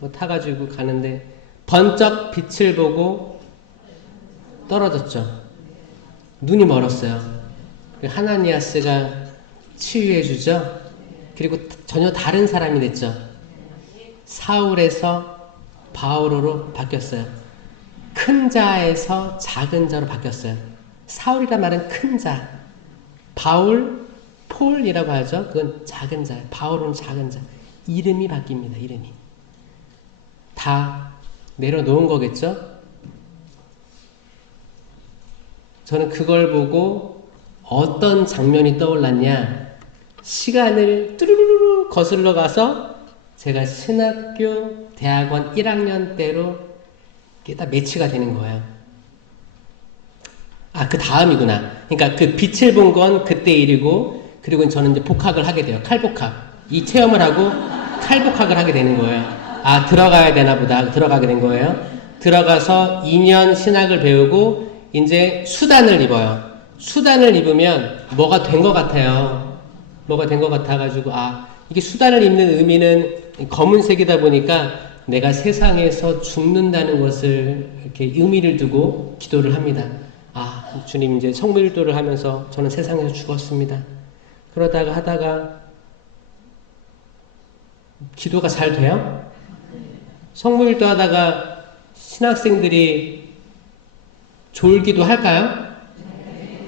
뭐 타가지고 가는데 번쩍 빛을 보고 떨어졌죠. 눈이 멀었어요. 하나니아스가 치유해주죠. 그리고 전혀 다른 사람이 됐죠. 사울에서 바오로로 바뀌었어요. 큰 자에서 작은 자로 바뀌었어요. 사울이란 말은 큰 자. 바울, 폴이라고 하죠. 그건 작은 자. 바오로는 작은 자. 이름이 바뀝니다. 이름이. 다 내려놓은 거겠죠. 저는 그걸 보고 어떤 장면이 떠올랐냐? 시간을 뚜루루루 거슬러 가서 제가 신학교 대학원 1학년 때로 이게 딱 매치가 되는 거예요. 아, 그 다음이구나. 그러니까 그 빛을 본 건 그때 일이고, 그리고 저는 이제 복학을 하게 돼요. 칼복학. 이 체험을 하고 칼복학을 하게 되는 거예요. 아, 들어가야 되나 보다. 들어가게 된 거예요. 들어가서 2년 신학을 배우고 이제 수단을 입어요. 수단을 입으면 뭐가 된 것 같아요. 뭐가 된 것 같아가지고, 아, 이게 수단을 입는 의미는 검은색이다 보니까 내가 세상에서 죽는다는 것을 이렇게 의미를 두고 기도를 합니다. 아, 주님, 이제 성물일도를 하면서 저는 세상에서 죽었습니다. 그러다가 하다가 기도가 잘 돼요? 성물일도 하다가 신학생들이 졸기도 할까요?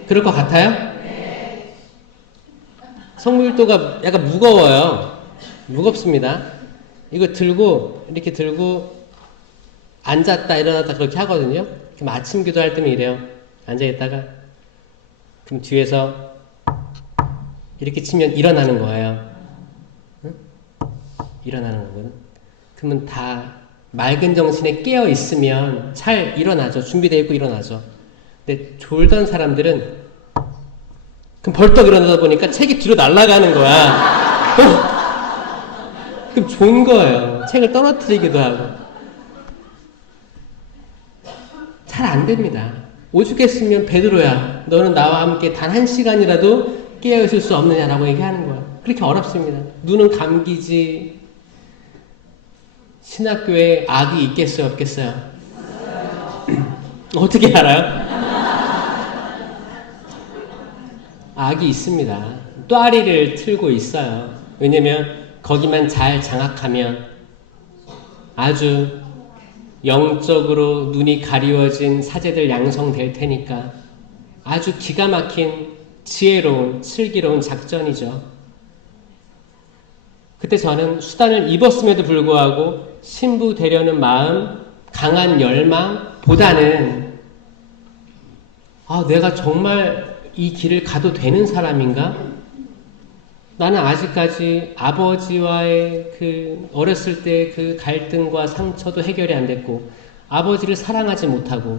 그럴 것 같아요? 성물일도가 약간 무거워요. 무겁습니다. 이거 들고 이렇게 들고 앉았다 일어났다 그렇게 하거든요. 그럼 아침 기도할 때면 이래요. 앉아있다가 그럼 뒤에서 이렇게 치면 일어나는 거예요. 응? 일어나는 거거든. 그러면 다 맑은 정신에 깨어 있으면 잘 일어나죠. 준비되어 있고 일어나죠. 근데 졸던 사람들은 그럼 벌떡 일어나다 보니까 책이 뒤로 날아가는 거야. 그럼 좋은 거예요. 책을 떨어뜨리기도 하고. 잘 안 됩니다. 오죽했으면 베드로야, 너는 나와 함께 단 1시간이라도 깨어있을 수 없느냐라고 얘기하는 거야. 그렇게 어렵습니다. 눈은 감기지. 신학교에 악이 있겠어요, 없겠어요? 어떻게 알아요? 악이 있습니다. 또아리를 틀고 있어요. 왜냐면 거기만 잘 장악하면 아주 영적으로 눈이 가리워진 사제들 양성될 테니까 아주 기가 막힌 지혜로운 슬기로운 작전이죠. 그때 저는 수단을 입었음에도 불구하고 신부 되려는 마음, 강한 열망보다는 아, 내가 정말 이 길을 가도 되는 사람인가? 나는 아직까지 아버지와의 그 어렸을 때 그 갈등과 상처도 해결이 안 됐고, 아버지를 사랑하지 못하고,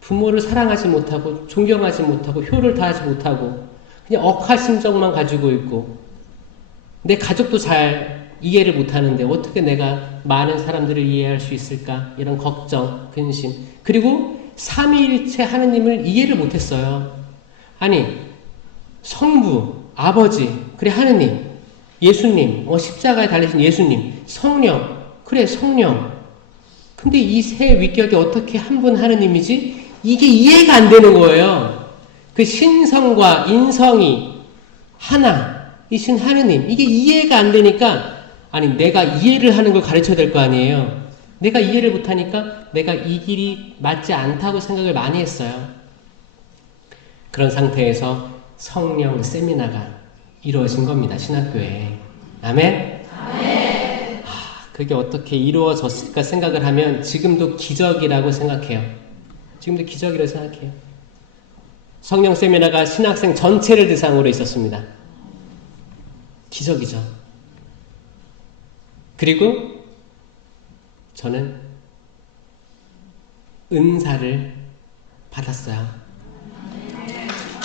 부모를 사랑하지 못하고, 존경하지 못하고, 효를 다하지 못하고, 그냥 억하심정만 가지고 있고, 내 가족도 잘 이해를 못하는데 어떻게 내가 많은 사람들을 이해할 수 있을까? 이런 걱정, 근심. 그리고 삼위일체 하느님을 이해를 못했어요. 아니, 성부, 아버지, 그래 하느님, 예수님, 십자가에 달리신 예수님, 성령, 그래 성령. 근데 이 세 위격이 어떻게 한 분 하느님이지? 이게 이해가 안 되는 거예요. 그 신성과 인성이 하나이신 하느님, 이게 이해가 안 되니까 아니 내가 이해를 하는 걸 가르쳐야 될 거 아니에요. 내가 이해를 못하니까 내가 이 길이 맞지 않다고 생각을 많이 했어요. 그런 상태에서 성령 세미나가 이루어진 겁니다. 신학교에. 아멘? 아멘. 그게 어떻게 이루어졌을까 생각을 하면 지금도 기적이라고 생각해요. 지금도 기적이라고 생각해요. 성령 세미나가 신학생 전체를 대상으로 있었습니다. 기적이죠. 그리고 저는 은사를 받았어요.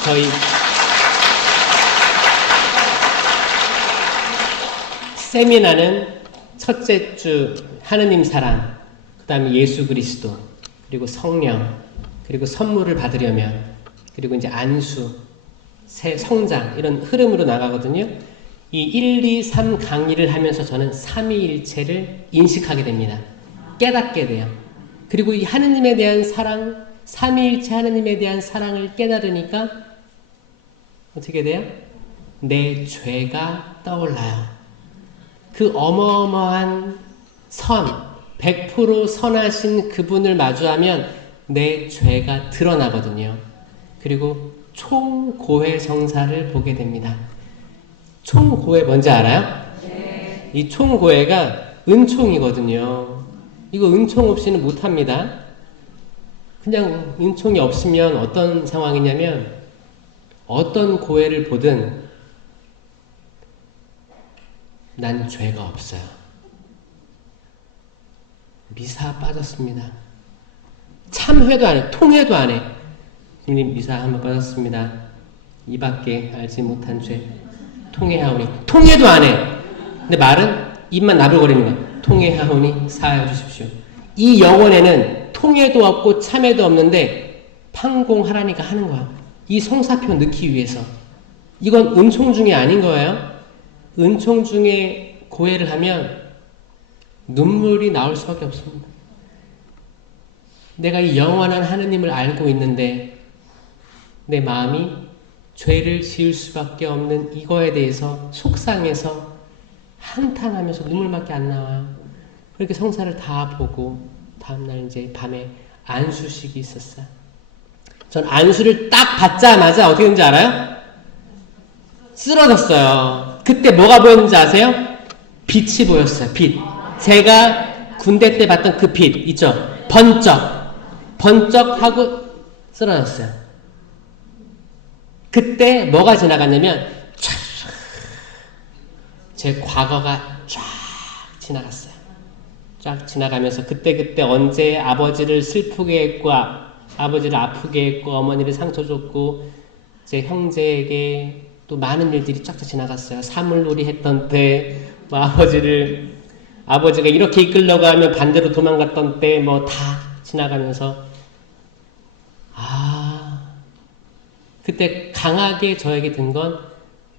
저희 세미나는 첫째 주 하느님 사랑, 그 다음에 예수 그리스도, 그리고 성령, 그리고 선물을 받으려면, 그리고 이제 안수, 새 성장 이런 흐름으로 나가거든요. 이 1, 2, 3 강의를 하면서 저는 삼위일체를 인식하게 됩니다. 깨닫게 돼요. 그리고 이 하느님에 대한 사랑, 삼위일체 하느님에 대한 사랑을 깨달으니까 어떻게 돼요? 내 죄가 떠올라요. 그 어마어마한 선, 100% 선하신 그분을 마주하면 내 죄가 드러나거든요. 그리고 총고해성사를 보게 됩니다. 총고해 뭔지 알아요? 네. 이 총고해가 은총이거든요. 이거 은총 없이는 못합니다. 그냥 은총이 없으면 어떤 상황이냐면 어떤 고해를 보든 난 죄가 없어요. 미사 빠졌습니다. 참회도 안 해. 통회도 안 해. 주님 미사 한번 빠졌습니다. 이밖에 알지 못한 죄 통회하오니. 통회도 안 해. 근데 말은 입만 나불거리는 거야. 통회하오니 사하여 주십시오. 이 영혼에는 통회도 없고 참회도 없는데 판공하라니까 하는 거야. 이 성사표 넣기 위해서. 이건 은총 중에 아닌 거예요. 은총 중에 고해를 하면 눈물이 나올 수밖에 없습니다. 내가 이 영원한 하느님을 알고 있는데 내 마음이 죄를 지을 수밖에 없는 이거에 대해서 속상해서 한탄하면서 눈물밖에 안 나와요. 그렇게 성사를 다 보고 다음날 이제 밤에 안수식이 있었어요. 전 안수를 딱 받자마자 어떻게 된지 알아요? 쓰러졌어요. 그때 뭐가 보였는지 아세요? 빛이 보였어요. 빛. 제가 군대 때 봤던 그 빛 있죠? 번쩍하고 쓰러졌어요. 그때 뭐가 지나갔냐면 제 과거가 쫙 지나갔어요. 쫙 지나가면서 그때 언제 아버지를 슬프게 했고 아버지를 아프게 했고 어머니를 상처 줬고 제 형제에게 또 많은 일들이 쫙쫙 지나갔어요. 사물놀이 했던 때 뭐 아버지가 이렇게 이끌려고 하면 반대로 도망갔던 때 뭐 다 지나가면서 그때 강하게 저에게 든 건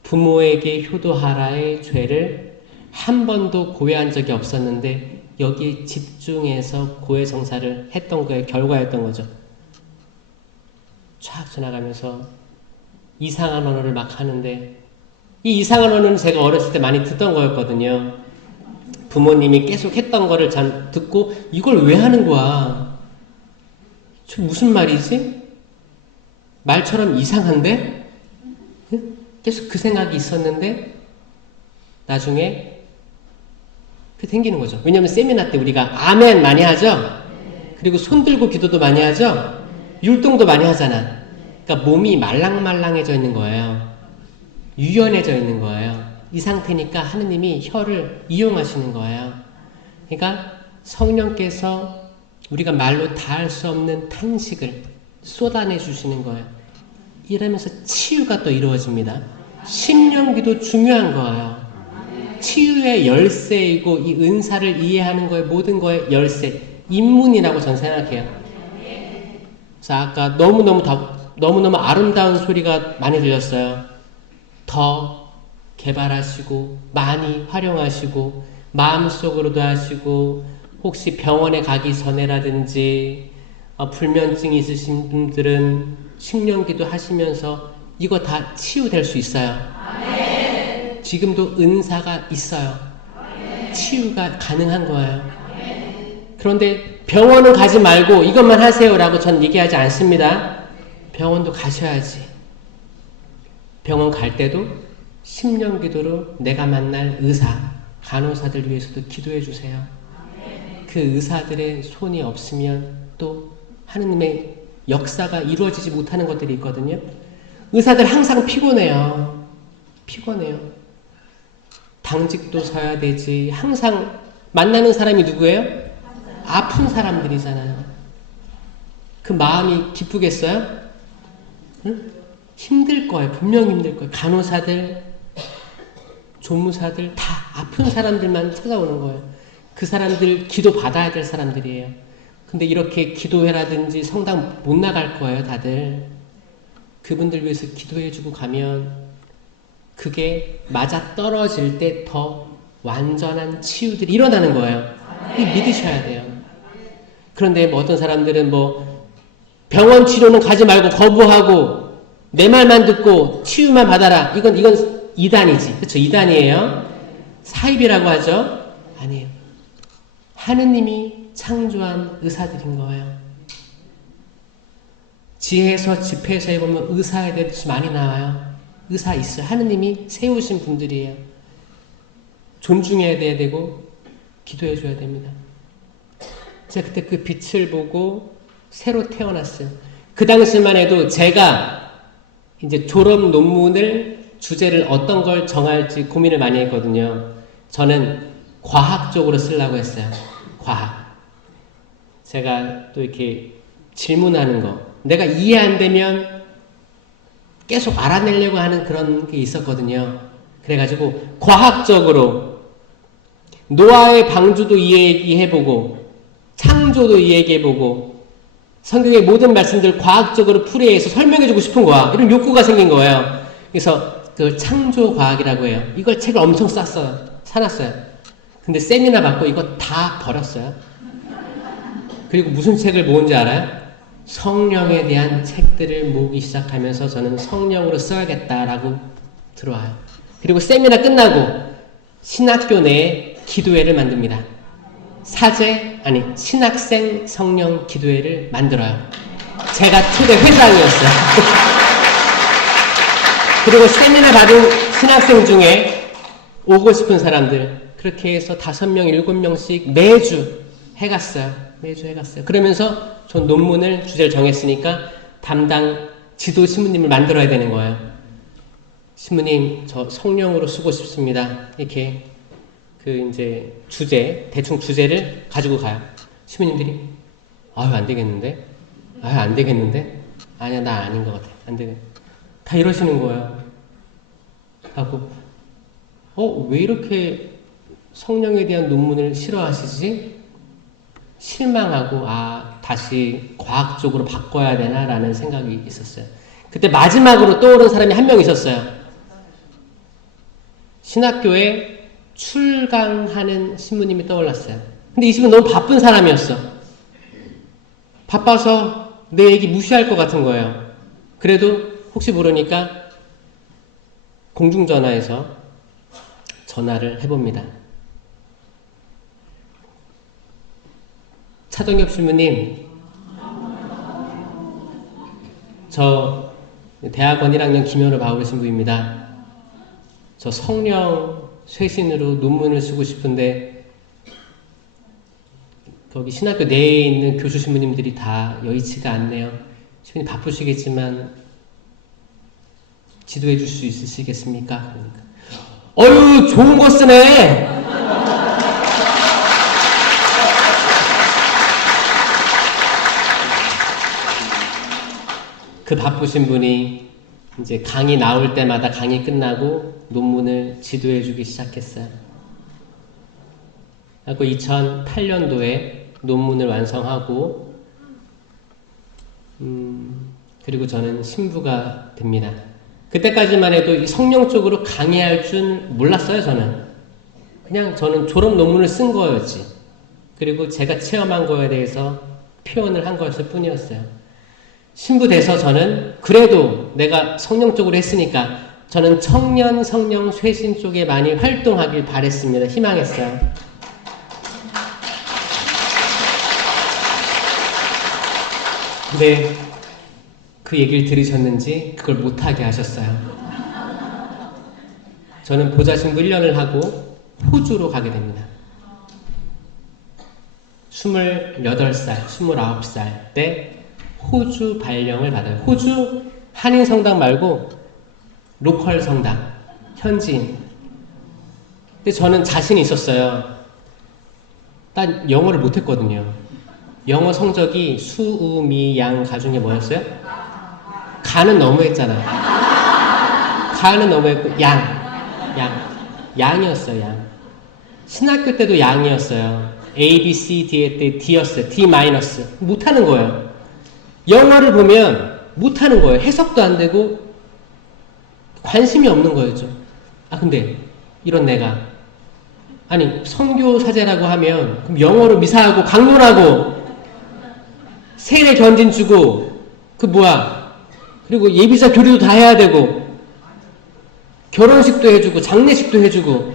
부모에게 효도하라의 죄를 한 번도 고해한 적이 없었는데 여기에 집중해서 고해 성사를 했던 거의 결과였던 거죠. 쫙 지나가면서 이상한 언어를 막 하는데 이 이상한 언어는 제가 어렸을 때 많이 듣던 거였거든요. 부모님이 계속 했던 거를 잘 듣고 이걸 왜 하는 거야? 저 무슨 말이지? 말처럼 이상한데? 계속 그 생각이 있었는데 나중에 그게 생기는 거죠. 왜냐하면 세미나 때 우리가 아멘 많이 하죠? 그리고 손 들고 기도도 많이 하죠? 율동도 많이 하잖아. 그러니까 몸이 말랑말랑해져 있는 거예요. 유연해져 있는 거예요. 이 상태니까 하느님이 혀를 이용하시는 거예요. 그러니까 성령께서 우리가 말로 다 할 수 없는 탄식을 쏟아내 주시는 거예요. 이러면서 치유가 또 이루어집니다. 심령기도 중요한 거예요. 치유의 열쇠이고 이 은사를 이해하는 거에 모든 거의 열쇠, 입문이라고 전 생각해요. 그래서 아까 너무너무 아름다운 소리가 많이 들렸어요. 더 개발하시고 많이 활용하시고 마음속으로도 하시고 혹시 병원에 가기 전에라든지 불면증 있으신 분들은 식령기도 하시면서 이거 다 치유될 수 있어요. 아멘. 지금도 은사가 있어요. 아멘. 치유가 가능한 거예요. 아멘. 그런데 병원은 가지 말고 이것만 하세요라고 전 얘기하지 않습니다. 병원도 가셔야지. 병원 갈 때도 심령기도로 내가 만날 의사, 간호사들 위해서도 기도해 주세요. 아멘. 그 의사들의 손이 없으면 또 하느님의 역사가 이루어지지 못하는 것들이 있거든요. 의사들 항상 피곤해요. 당직도 서야 되지. 항상 만나는 사람이 누구예요? 아픈 사람들이잖아요. 그 마음이 기쁘겠어요? 응? 힘들 거예요. 분명히 힘들 거예요. 간호사들, 조무사들 다 아픈 사람들만 찾아오는 거예요. 그 사람들 기도 받아야 될 사람들이에요. 근데 이렇게 기도회라든지 성당 못 나갈 거예요, 다들. 그분들 위해서 기도해주고 가면 그게 맞아 떨어질 때 더 완전한 치유들이 일어나는 거예요. 이 믿으셔야 돼요. 그런데 뭐 어떤 사람들은 뭐 병원 치료는 가지 말고 거부하고 내 말만 듣고 치유만 받아라. 이건 이단이지. 그렇죠? 이단이에요. 사입이라고 하죠? 아니에요. 하느님이 창조한 의사들인 거예요. 지혜서 집회서에 보면 의사에 대해서 많이 나와요. 의사 있어요. 하느님이 세우신 분들이에요. 존중해야 되고 기도해 줘야 됩니다. 제가 그때 그 빛을 보고 새로 태어났어요. 그 당시만 해도 제가 이제 졸업 논문을 주제를 어떤 걸 정할지 고민을 많이 했거든요. 저는 과학 쪽으로 쓰려고 했어요. 과학. 제가 또 이렇게 질문하는 거, 내가 이해 안 되면 계속 알아내려고 하는 그런 게 있었거든요. 그래가지고 과학적으로 노아의 방주도 이야기해보고 창조도 이야기해보고 성경의 모든 말씀들 과학적으로 풀이해서 설명해주고 싶은 거야. 이런 욕구가 생긴 거예요. 그래서 그걸 창조과학이라고 해요. 이걸 책을 엄청 사놨어요. 근데 세미나 받고 이거 다 버렸어요. 그리고 무슨 책을 모은지 알아요? 성령에 대한 책들을 모으기 시작하면서 저는 성령으로 써야겠다라고 들어와요. 그리고 세미나 끝나고 신학교 내에 기도회를 만듭니다. 신학생 성령 기도회를 만들어요. 제가 초대 회장이었어요. 그리고 세미나 받은 신학생 중에 오고 싶은 사람들, 그렇게 해서 5명, 7명씩 매주 해갔어요. 그러면서 전 논문을 주제를 정했으니까 담당 지도 신부님을 만들어야 되는 거예요. 신부님, 저 성령으로 쓰고 싶습니다. 이렇게 이제 대충 주제를 가지고 가요. 신부님들이, 안 되겠는데? 아니야, 나 아닌 것 같아. 안 되겠네. 다 이러시는 거예요. 하고, 왜 이렇게 성령에 대한 논문을 싫어하시지? 실망하고, 다시 과학적으로 바꿔야 되나라는 생각이 있었어요. 그때 마지막으로 떠오른 사람이 한 명 있었어요. 신학교에 출강하는 신부님이 떠올랐어요. 근데 이 신부 너무 바쁜 사람이었어. 바빠서 내 얘기 무시할 것 같은 거예요. 그래도 혹시 모르니까 공중전화에서 전화를 해봅니다. 차동엽 신부님, 저 대학원 1학년 김현우 바울 신부입니다. 저 성령 쇄신으로 논문을 쓰고 싶은데 거기 신학교 내에 있는 교수 신부님들이 다 여의치가 않네요. 신부님 바쁘시겠지만 지도해 줄 수 있으시겠습니까? 그러니까, 어휴, 좋은 거 쓰네. 그 바쁘신 분이 이제 강의 나올 때마다 강의 끝나고 논문을 지도해 주기 시작했어요. 그리고 2008년도에 논문을 완성하고 그리고 저는 신부가 됩니다. 그때까지만 해도 이 성령 쪽으로 강의할 줄 몰랐어요. 저는 졸업 논문을 쓴 거였지. 그리고 제가 체험한 거에 대해서 표현을 한 거였을 뿐이었어요. 신부 돼서 저는 그래도 내가 성령 쪽으로 했으니까 저는 청년 성령 쇄신 쪽에 많이 활동하길 바랬습니다. 희망했어요. 근데 그 얘기를 들으셨는지 그걸 못하게 하셨어요. 저는 보좌신부 1년을 하고 호주로 가게 됩니다. 28살, 29살 때 호주 발령을 받아요. 호주 한인 성당 말고 로컬 성당, 현지인. 근데 저는 자신이 있었어요. 난 영어를 못했거든요. 영어 성적이 수, 우, 미, 양, 가 중에 뭐였어요? 가는 너무했잖아요. 가는 너무했고 양이었어요. 신학교 때도 양이었어요. A, B, C, D 때 D였어요. D 마이너스. 못하는 거예요. 영어를 보면 못하는 거예요. 해석도 안 되고 관심이 없는 거였죠. 근데 이런 내가 선교사제라고 하면 그럼 영어로 미사하고 강론하고 세례 견진 주고 그리고 예비자 교류도 다 해야 되고 결혼식도 해주고 장례식도 해주고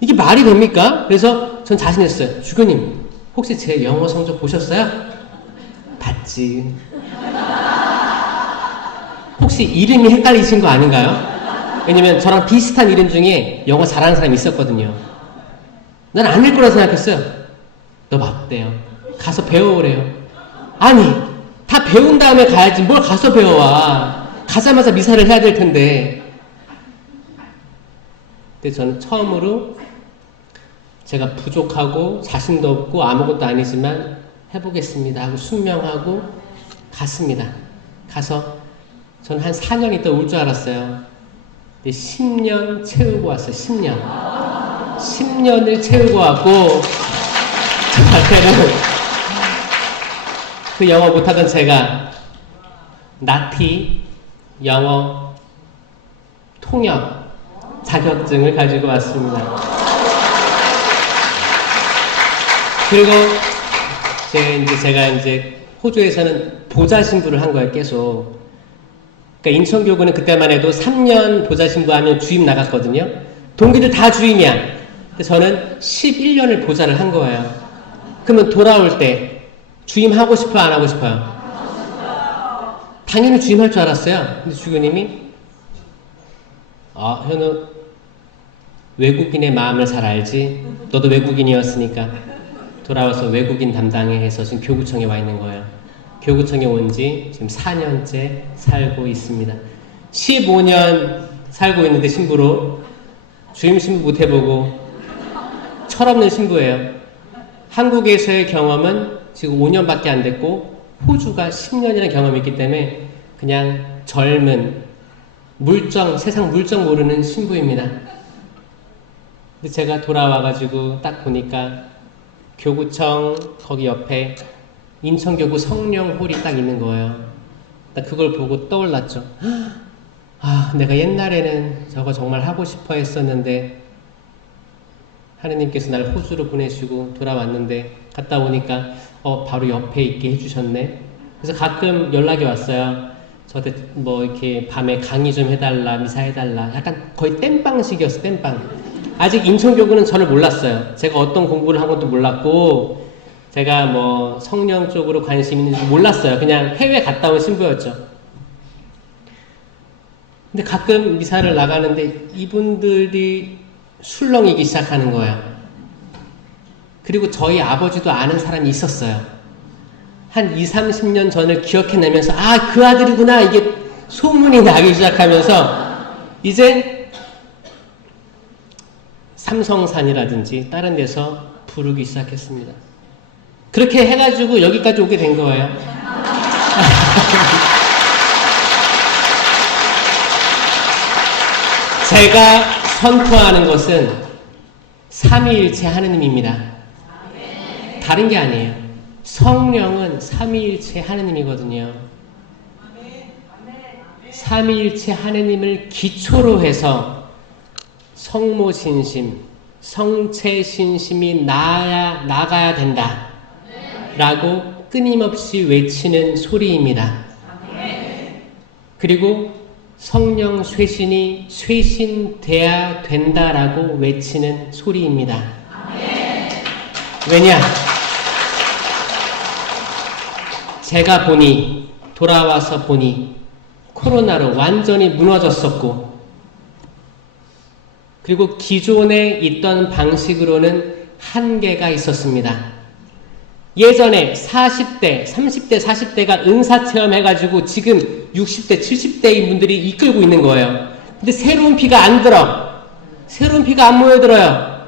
이게 말이 됩니까? 그래서 전 자신했어요. 주교님 혹시 제 영어 성적 보셨어요? 봤지. 혹시 이름이 헷갈리신 거 아닌가요? 왜냐면 저랑 비슷한 이름 중에 영어 잘하는 사람이 있었거든요. 난 아닐 거라 생각했어요. 너 맞대요. 가서 배워오래요. 다 배운 다음에 가야지 뭘 가서 배워와. 가자마자 미사를 해야 될 텐데. 근데 저는 처음으로 제가 부족하고 자신도 없고 아무것도 아니지만 해보겠습니다 하고 순명하고 갔습니다. 가서 저는 한 4년 있다 올 줄 알았어요. 근데 10년 채우고 왔어요. 10년을 채우고 왔고 저한테는 그 영어 못하던 제가 나티 영어 통역 자격증을 가지고 왔습니다. 그리고 제가 이제 호주에서는 보좌 신부를 한 거예요, 계속. 그러니까 인천교구는 그때만 해도 3년 보좌 신부하면 주임 나갔거든요. 동기들 다 주임이야. 근데 저는 11년을 보좌를 한 거예요. 그러면 돌아올 때 주임 하고 싶어요, 안 하고 싶어요? 당연히 주임 할 줄 알았어요. 근데 주교님이 현우 외국인의 마음을 잘 알지? 너도 외국인이었으니까 돌아와서 외국인 담당에 해서 지금 교구청에 와 있는 거예요. 교구청에 온 지 지금 4년째 살고 있습니다. 15년 살고 있는데 신부로 주임 신부 못 해보고 철없는 신부예요. 한국에서의 경험은 지금 5년밖에 안 됐고 호주가 10년이라는 경험이 있기 때문에 그냥 젊은 세상 물정 모르는 신부입니다. 근데 제가 돌아와가지고 딱 보니까 교구청 거기 옆에 인천교구 성령홀이 딱 있는 거예요. 딱 그걸 보고 떠올랐죠. 내가 옛날에는 저거 정말 하고 싶어 했었는데 하느님께서 날 호주로 보내시고 돌아왔는데 갔다 오니까 바로 옆에 있게 해주셨네. 그래서 가끔 연락이 왔어요. 저한테 뭐 이렇게 밤에 강의 좀 해달라, 미사 해달라. 약간 거의 땜빵식이었어, 땜빵. 아직 인천교구는 저를 몰랐어요. 제가 어떤 공부를 한 것도 몰랐고 제가 뭐 성령 쪽으로 관심 있는지 몰랐어요. 그냥 해외 갔다 온 신부였죠. 근데 가끔 미사를 나가는데 이분들이 술렁이기 시작하는 거예요. 그리고 저희 아버지도 아는 사람이 있었어요. 한 20-30년 전을 기억해내면서 그 아들이구나 이게 소문이 나기 시작하면서 이제 삼성산이라든지 다른 데서 부르기 시작했습니다. 그렇게 해가지고 여기까지 오게 된 거예요. 제가 선포하는 것은 삼위일체 하느님입니다. 다른 게 아니에요. 성령은 삼위일체 하느님이거든요. 삼위일체 하느님을 기초로 해서 성모신심, 성체신심이 나가야 된다 라고 끊임없이 외치는 소리입니다. 그리고 성령 쇄신이 쇄신돼야 된다라고 외치는 소리입니다. 왜냐? 제가 돌아와서 보니 코로나로 완전히 무너졌었고 그리고 기존에 있던 방식으로는 한계가 있었습니다. 예전에 40대, 30대, 40대가 은사체험 해가지고 지금 60대, 70대인 분들이 이끌고 있는 거예요. 근데 새로운 피가 안 들어. 새로운 피가 안 모여들어요.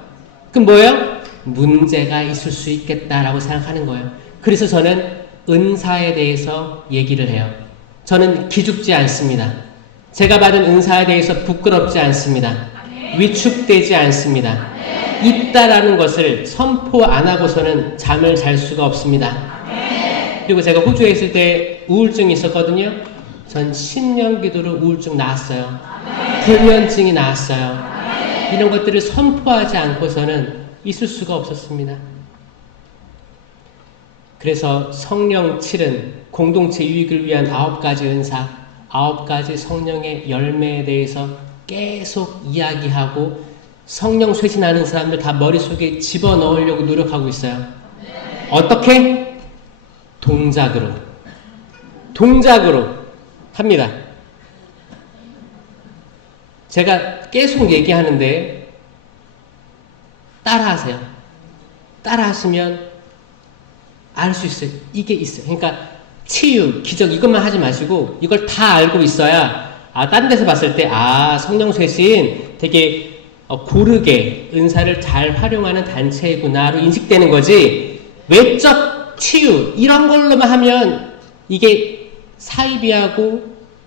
그럼 뭐예요? 문제가 있을 수 있겠다라고 생각하는 거예요. 그래서 저는 은사에 대해서 얘기를 해요. 저는 기죽지 않습니다. 제가 받은 은사에 대해서 부끄럽지 않습니다. 위축되지 않습니다. 있다라는 것을 선포 안 하고서는 잠을 잘 수가 없습니다. 그리고 제가 호주에 있을 때 우울증이 있었거든요. 전 10년 기도로 우울증 나았어요. 불면증이 나았어요. 이런 것들을 선포하지 않고서는 있을 수가 없었습니다. 그래서 성령 7은 공동체 유익을 위한 9가지 은사, 9가지 성령의 열매에 대해서 계속 이야기하고 성령 쇄신하는 사람들 다 머릿속에 집어넣으려고 노력하고 있어요. 어떻게? 동작으로 합니다. 제가 계속 얘기하는데 따라하세요. 따라하시면 알 수 있어요. 이게 있어요. 그러니까 치유, 기적 이것만 하지 마시고 이걸 다 알고 있어야 딴 데서 봤을 때 성령 쇄신 되게 고르게 은사를 잘 활용하는 단체구나로 인식되는 거지. 외적 치유 이런 걸로만 하면 이게 사이비하고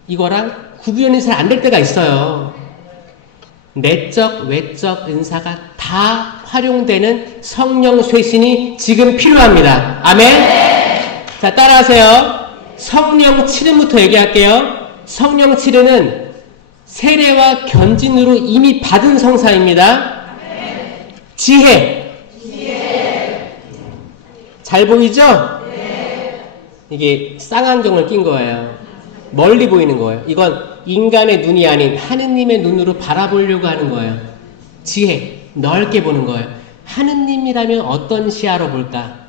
이거랑 구분이 잘 안 될 때가 있어요. 내적, 외적 은사가 다 활용되는 성령 쇄신이 지금 필요합니다. 아멘? 자, 따라하세요. 성령 치료부터 얘기할게요. 성령 치료는 세례와 견진으로 이미 받은 성사입니다. 지혜. 잘 보이죠? 이게 쌍안경을 낀 거예요. 멀리 보이는 거예요. 이건 인간의 눈이 아닌 하느님의 눈으로 바라보려고 하는 거예요. 지혜, 넓게 보는 거예요. 하느님이라면 어떤 시야로 볼까?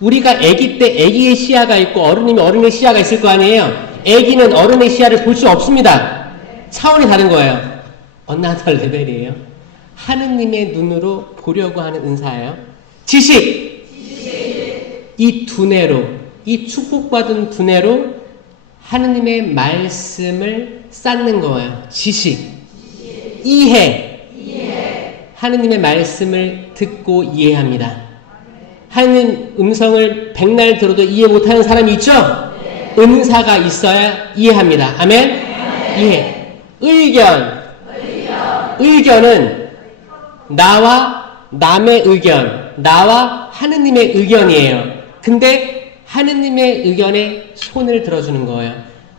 우리가 아기 때 아기의 시야가 있고 어른이면 어른의 시야가 있을 거 아니에요. 아기는 어른의 시야를 볼 수 없습니다. 차원이 다른 거예요. another 레벨이에요. 하느님의 눈으로 보려고 하는 은사예요. 지식. 이 두뇌로, 이 축복받은 두뇌로 하느님의 말씀을 쌓는 거예요. 지식. 이해. 하느님의 말씀을 듣고 이해합니다. 하느님 음성을 백날 들어도 이해 못하는 사람이 있죠? 은사가 있어야 이해합니다. 아멘? 이해. 의견은 나와 남의 의견, 나와 하느님의 의견이에요. 근데 하느님의 의견에 손을 들어주는 거예요.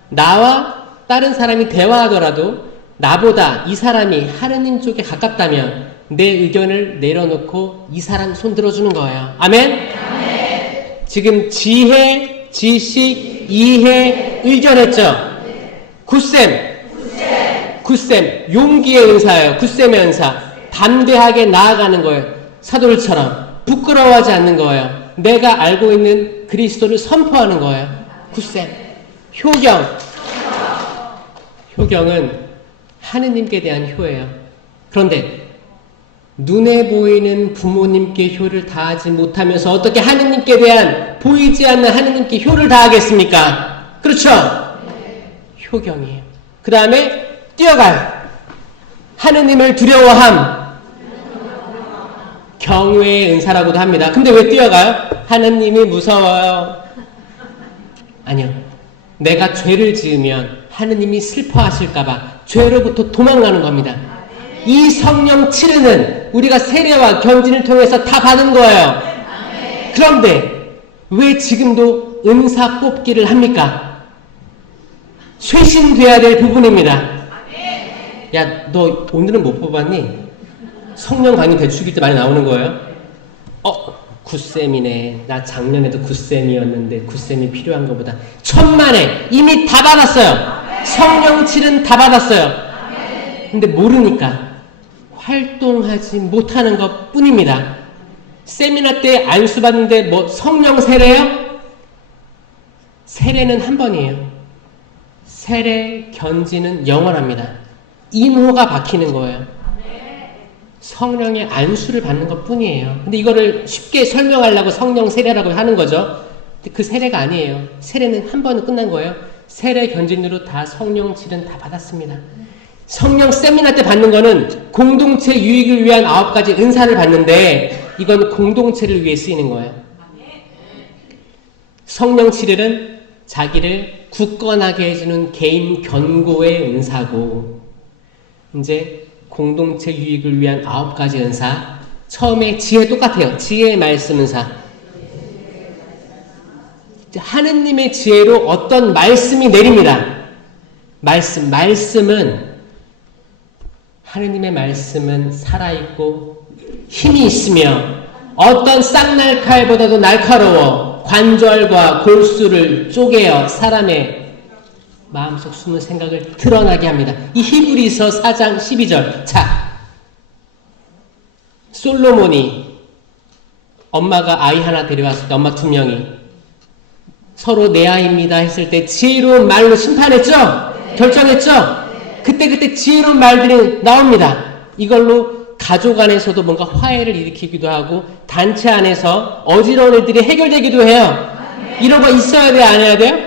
나와 다른 사람이 대화하더라도 나보다 이 사람이 하느님 쪽에 가깝다면 내 의견을 내려놓고 이 사람 손 들어주는 거예요. 아멘? 지금 지혜, 지식, 이해, 의견 했죠? 굿셈, 용기의 은사예요. 굿셈의 은사. 담대하게 나아가는 거예요. 사도들처럼 부끄러워하지 않는 거예요. 내가 알고 있는 그리스도를 선포하는 거예요. 굿셈. 효경은 하느님께 대한 효예요. 그런데 눈에 보이는 부모님께 효를 다하지 못하면서 어떻게 하느님께 대한 보이지 않는 하느님께 효를 다하겠습니까? 그렇죠? 효경이에요. 그 다음에 뛰어가요. 하느님을 두려워함. 경외의 은사라고도 합니다. 근데 왜 뛰어가요? 하느님이 무서워요. 아니요. 내가 죄를 지으면 하느님이 슬퍼하실까봐 죄로부터 도망가는 겁니다. 이 성령 치르는 우리가 세례와 견진을 통해서 다 받은 거예요. 그런데 왜 지금도 은사 뽑기를 합니까? 쇄신돼야 될 부분입니다. 야, 너 오늘은 못 뽑았니? 성령 강의 대축일 때 많이 나오는 거예요. 굿셈이네. 나 작년에도 굿셈이었는데 굿셈이 필요한 것보다 천만에 이미 다 받았어요. 성령 칠은 다 받았어요. 근데 모르니까 활동하지 못하는 것 뿐입니다. 세미나 때 안수 받는데 뭐 성령 세례요? 세례는 한 번이에요. 세례 견지는 영원합니다. 인호가 박히는 거예요. 성령의 안수를 받는 것 뿐이에요. 근데 이거를 쉽게 설명하려고 성령 세례라고 하는 거죠. 근데 그 세례가 아니에요. 세례는 한 번은 끝난 거예요. 세례 견진으로 다 성령 칠은 다 받았습니다. 성령 세미나 때 받는 거는 공동체 유익을 위한 9가지 은사를 받는데 이건 공동체를 위해 쓰이는 거예요. 성령 칠은 자기를 굳건하게 해주는 개인 견고의 은사고 이제 공동체 유익을 위한 9가지 은사. 처음에 지혜 똑같아요. 지혜의 말씀 은사. 하느님의 지혜로 어떤 말씀이 내립니다. 말씀은 하느님의 말씀은 살아있고 힘이 있으며 어떤 쌍날칼보다도 날카로워 관절과 골수를 쪼개어 사람의 마음속 숨은 생각을 드러나게 합니다. 이 히브리서 4장 12절. 자, 솔로몬이 엄마가 아이 하나 데려왔을 때 엄마 2명이 서로 내 아이입니다 했을 때 지혜로운 말로 심판했죠? 결정했죠? 그때 지혜로운 말들이 나옵니다. 이걸로 가족 안에서도 뭔가 화해를 일으키기도 하고 단체 안에서 어지러운 일들이 해결되기도 해요. 이런 거 있어야 돼요? 안 해야 돼요?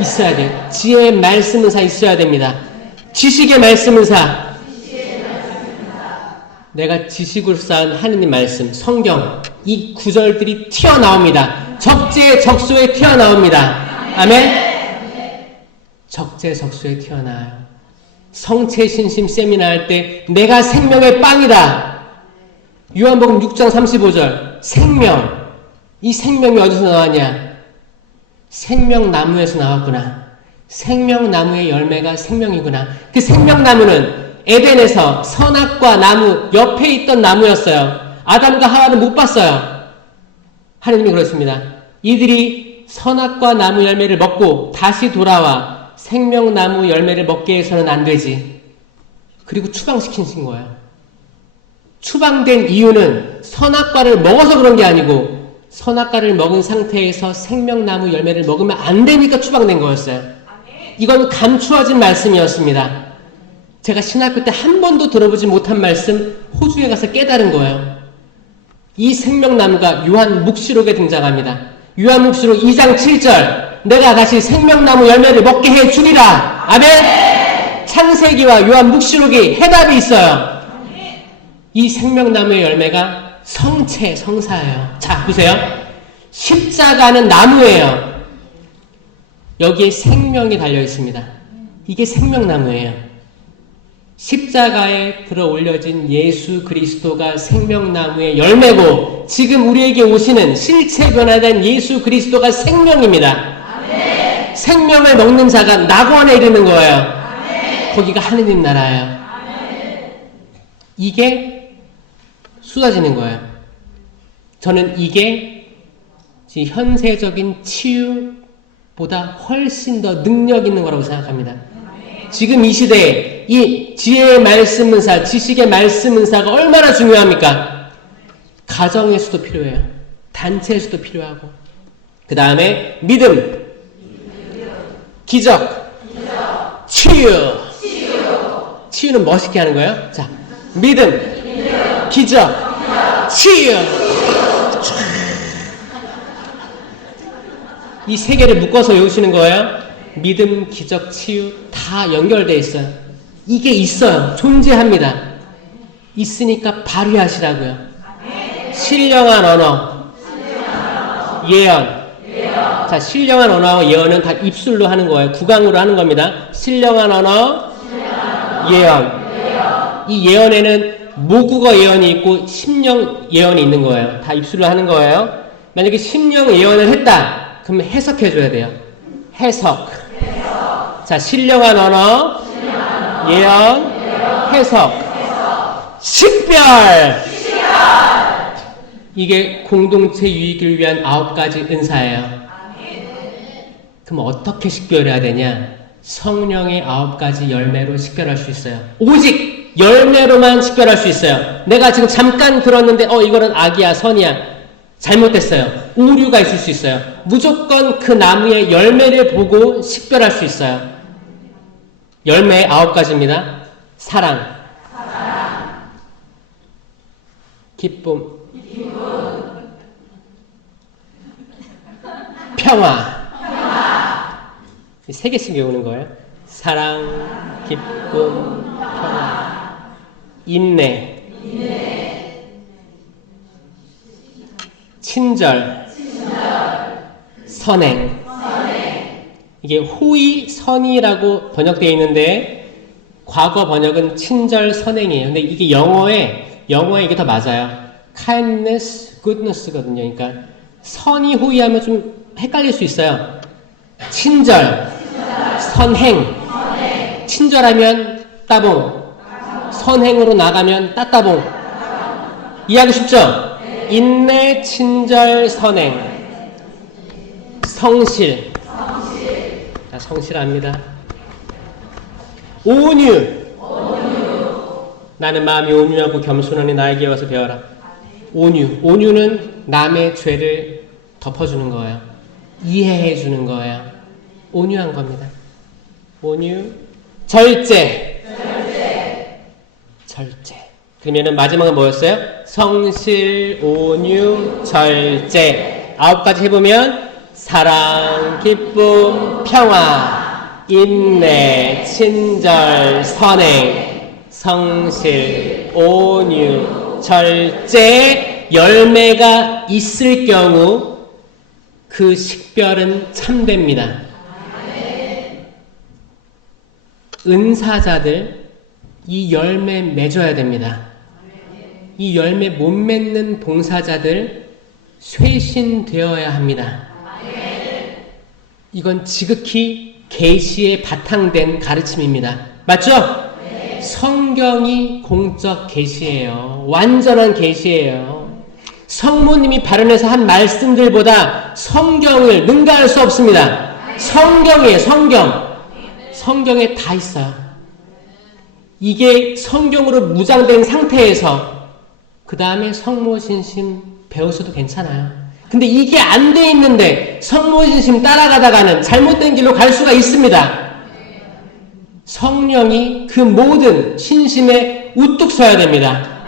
있어야 돼요. 지혜의 말씀 은사 있어야 됩니다. 지식의 말씀 은사. 내가 지식으로 쌓은 하느님 말씀, 성경, 이 구절들이 튀어나옵니다. 적재적소에 튀어나옵니다. 아멘? 적재적소에 튀어나와요. 성체신심 세미나 할 때 내가 생명의 빵이다. 요한복음 6장 35절 생명. 이 생명이 어디서 나왔냐? 생명나무에서 나왔구나. 생명나무의 열매가 생명이구나. 그 생명나무는 에덴에서 선악과 나무 옆에 있던 나무였어요. 아담과 하와는 못 봤어요. 하나님이 그렇습니다. 이들이 선악과 나무 열매를 먹고 다시 돌아와 생명나무 열매를 먹게 해서는 안 되지. 그리고 추방시키신 거예요. 추방된 이유는 선악과를 먹어서 그런 게 아니고 선악과를 먹은 상태에서 생명나무 열매를 먹으면 안 되니까 추방된 거였어요. 이건 감추어진 말씀이었습니다. 제가 신학교 때 한 번도 들어보지 못한 말씀 호주에 가서 깨달은 거예요. 이 생명나무가 요한묵시록에 등장합니다. 요한묵시록 2장 7절 내가 다시 생명나무 열매를 먹게 해주리라. 아멘. 창세기와 요한묵시록이 해답이 있어요. 이 생명나무의 열매가 성체, 성사예요. 자, 보세요. 십자가는 나무예요. 여기에 생명이 달려 있습니다. 이게 생명나무예요. 십자가에 들어 올려진 예수 그리스도가 생명나무의 열매고 지금 우리에게 오시는 실체 변화된 예수 그리스도가 생명입니다. 아멘. 생명을 먹는 자가 낙원에 이르는 거예요. 아멘. 거기가 하느님 나라예요. 아멘. 이게 쏟아지는 거예요. 저는 이게 현세적인 치유보다 훨씬 더 능력 있는 거라고 생각합니다. 지금 이 시대에 이 지혜의 말씀 은사, 지식의 말씀 은사가 얼마나 중요합니까? 가정에서도 필요해요. 단체에서도 필요하고. 그 다음에 믿음, 기적, 치유. 치유는 멋있게 하는 거예요. 자, 믿음, 기적, 치유. 이 세 개를 묶어서 외우시는 거예요. 믿음, 기적, 치유 다 연결되어 있어요. 이게 있어요. 존재합니다. 있으니까 발휘하시라고요. 신령한 언어, 예언. 자, 신령한 언어와 예언은 다 입술로 하는 거예요. 구강으로 하는 겁니다. 신령한 언어, 예언. 이 예언에는 모국어 예언이 있고 심령 예언이 있는 거예요. 다 입술로 하는 거예요. 만약에 심령 예언을 했다, 그러면 해석해줘야 돼요. 해석. 자, 신령한 언어, 예언, 해석, 식별. 이게 공동체 유익을 위한 9가지 은사예요. 그럼 어떻게 식별해야 되냐? 성령의 9가지 열매로 식별할 수 있어요. 오직 열매로만 식별할 수 있어요. 내가 지금 잠깐 들었는데 이거는 악이야, 선이야. 잘못됐어요. 오류가 있을 수 있어요. 무조건 그 나무의 열매를 보고 식별할 수 있어요. 열매의 9가지입니다. 사랑, 기쁨, 평화. 이 3개씩 외우는 거예요. 사랑, 기쁨, 평화, 인내, 친절, 선행. 이게 호의, 선의라고 번역되어 있는데 과거 번역은 친절, 선행이에요. 근데 이게 영어에 이게 더 맞아요. kindness, goodness거든요. 그러니까 선의, 호의하면 좀 헷갈릴 수 있어요. 친절, 선행. 친절하면 따봉, 선행으로 나가면 따따봉. 이해하기 쉽죠? 인내, 친절, 선행. 성실. 자, 성실합니다. 온유. 나는 마음이 온유하고 겸손하니 나에게 와서 배워라. 온유는 남의 죄를 덮어주는 거예요. 이해해주는 거예요. 온유한 겁니다. 온유. 절제. 그러면은 마지막은 뭐였어요? 성실, 온유, 절제. 9가지 해보면 사랑, 기쁨, 평화, 인내, 친절, 선행, 성실, 온유, 절제, 열매가 있을 경우 그 식별은 참됩니다. 은사자들 이 열매 맺어야 됩니다. 이 열매 못 맺는 봉사자들 쇄신되어야 합니다. 이건 지극히 계시에 바탕된 가르침입니다. 맞죠? 성경이 공적 계시예요. 완전한 계시예요. 성모님이 발언해서 한 말씀들보다 성경을 능가할 수 없습니다. 성경이에요. 성경에 다 있어요. 이게 성경으로 무장된 상태에서 그 다음에 성모신심 배우셔도 괜찮아요. 근데 이게 안 돼 있는데 성모신심 따라가다가는 잘못된 길로 갈 수가 있습니다. 성령이 그 모든 신심에 우뚝 서야 됩니다.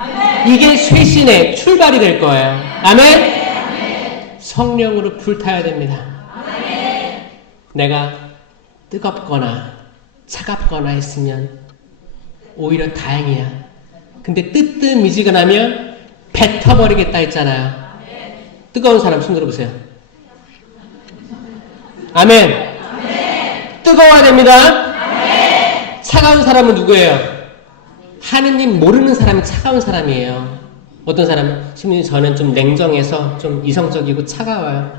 이게 쇄신의 출발이 될 거예요. 아멘? 성령으로 불타야 됩니다. 내가 뜨겁거나 차갑거나 했으면 오히려 다행이야. 근데 뜨뜻미지근하면 뱉어버리겠다 했잖아요. 뜨거운 사람 손 들어보세요. 아멘. 뜨거워야 됩니다. 차가운 사람은 누구예요? 하느님 모르는 사람이 차가운 사람이에요. 어떤 사람은 신부님 저는 좀 냉정해서 좀 이성적이고 차가워요.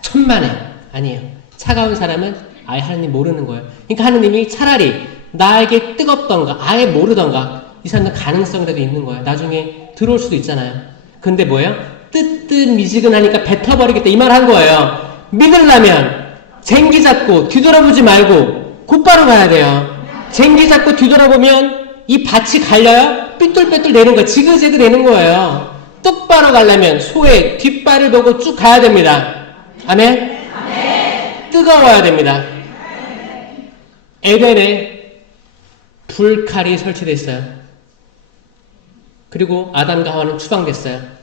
천만에. 아니에요. 차가운 사람은 아예 하느님 모르는 거예요. 그러니까 하느님이 차라리 나에게 뜨겁던가 아예 모르던가 이 사람은 가능성이라도 있는 거예요. 나중에 들어올 수도 있잖아요. 근데 뭐예요? 뜨뜻미지근하니까 뱉어버리겠다 이 말 한 거예요. 믿으려면 쟁기 잡고 뒤돌아보지 말고 곧바로 가야 돼요. 쟁기 잡고 뒤돌아보면 이 밭이 갈려요? 삐뚤빼뚤 되는 거예요. 지그재그 되는 거예요. 똑바로 가려면 소의 뒷발을 보고 쭉 가야 됩니다. 아멘? 뜨거워야 됩니다. 에덴에 불칼이 설치됐어요. 그리고 아담과 하와는 추방됐어요.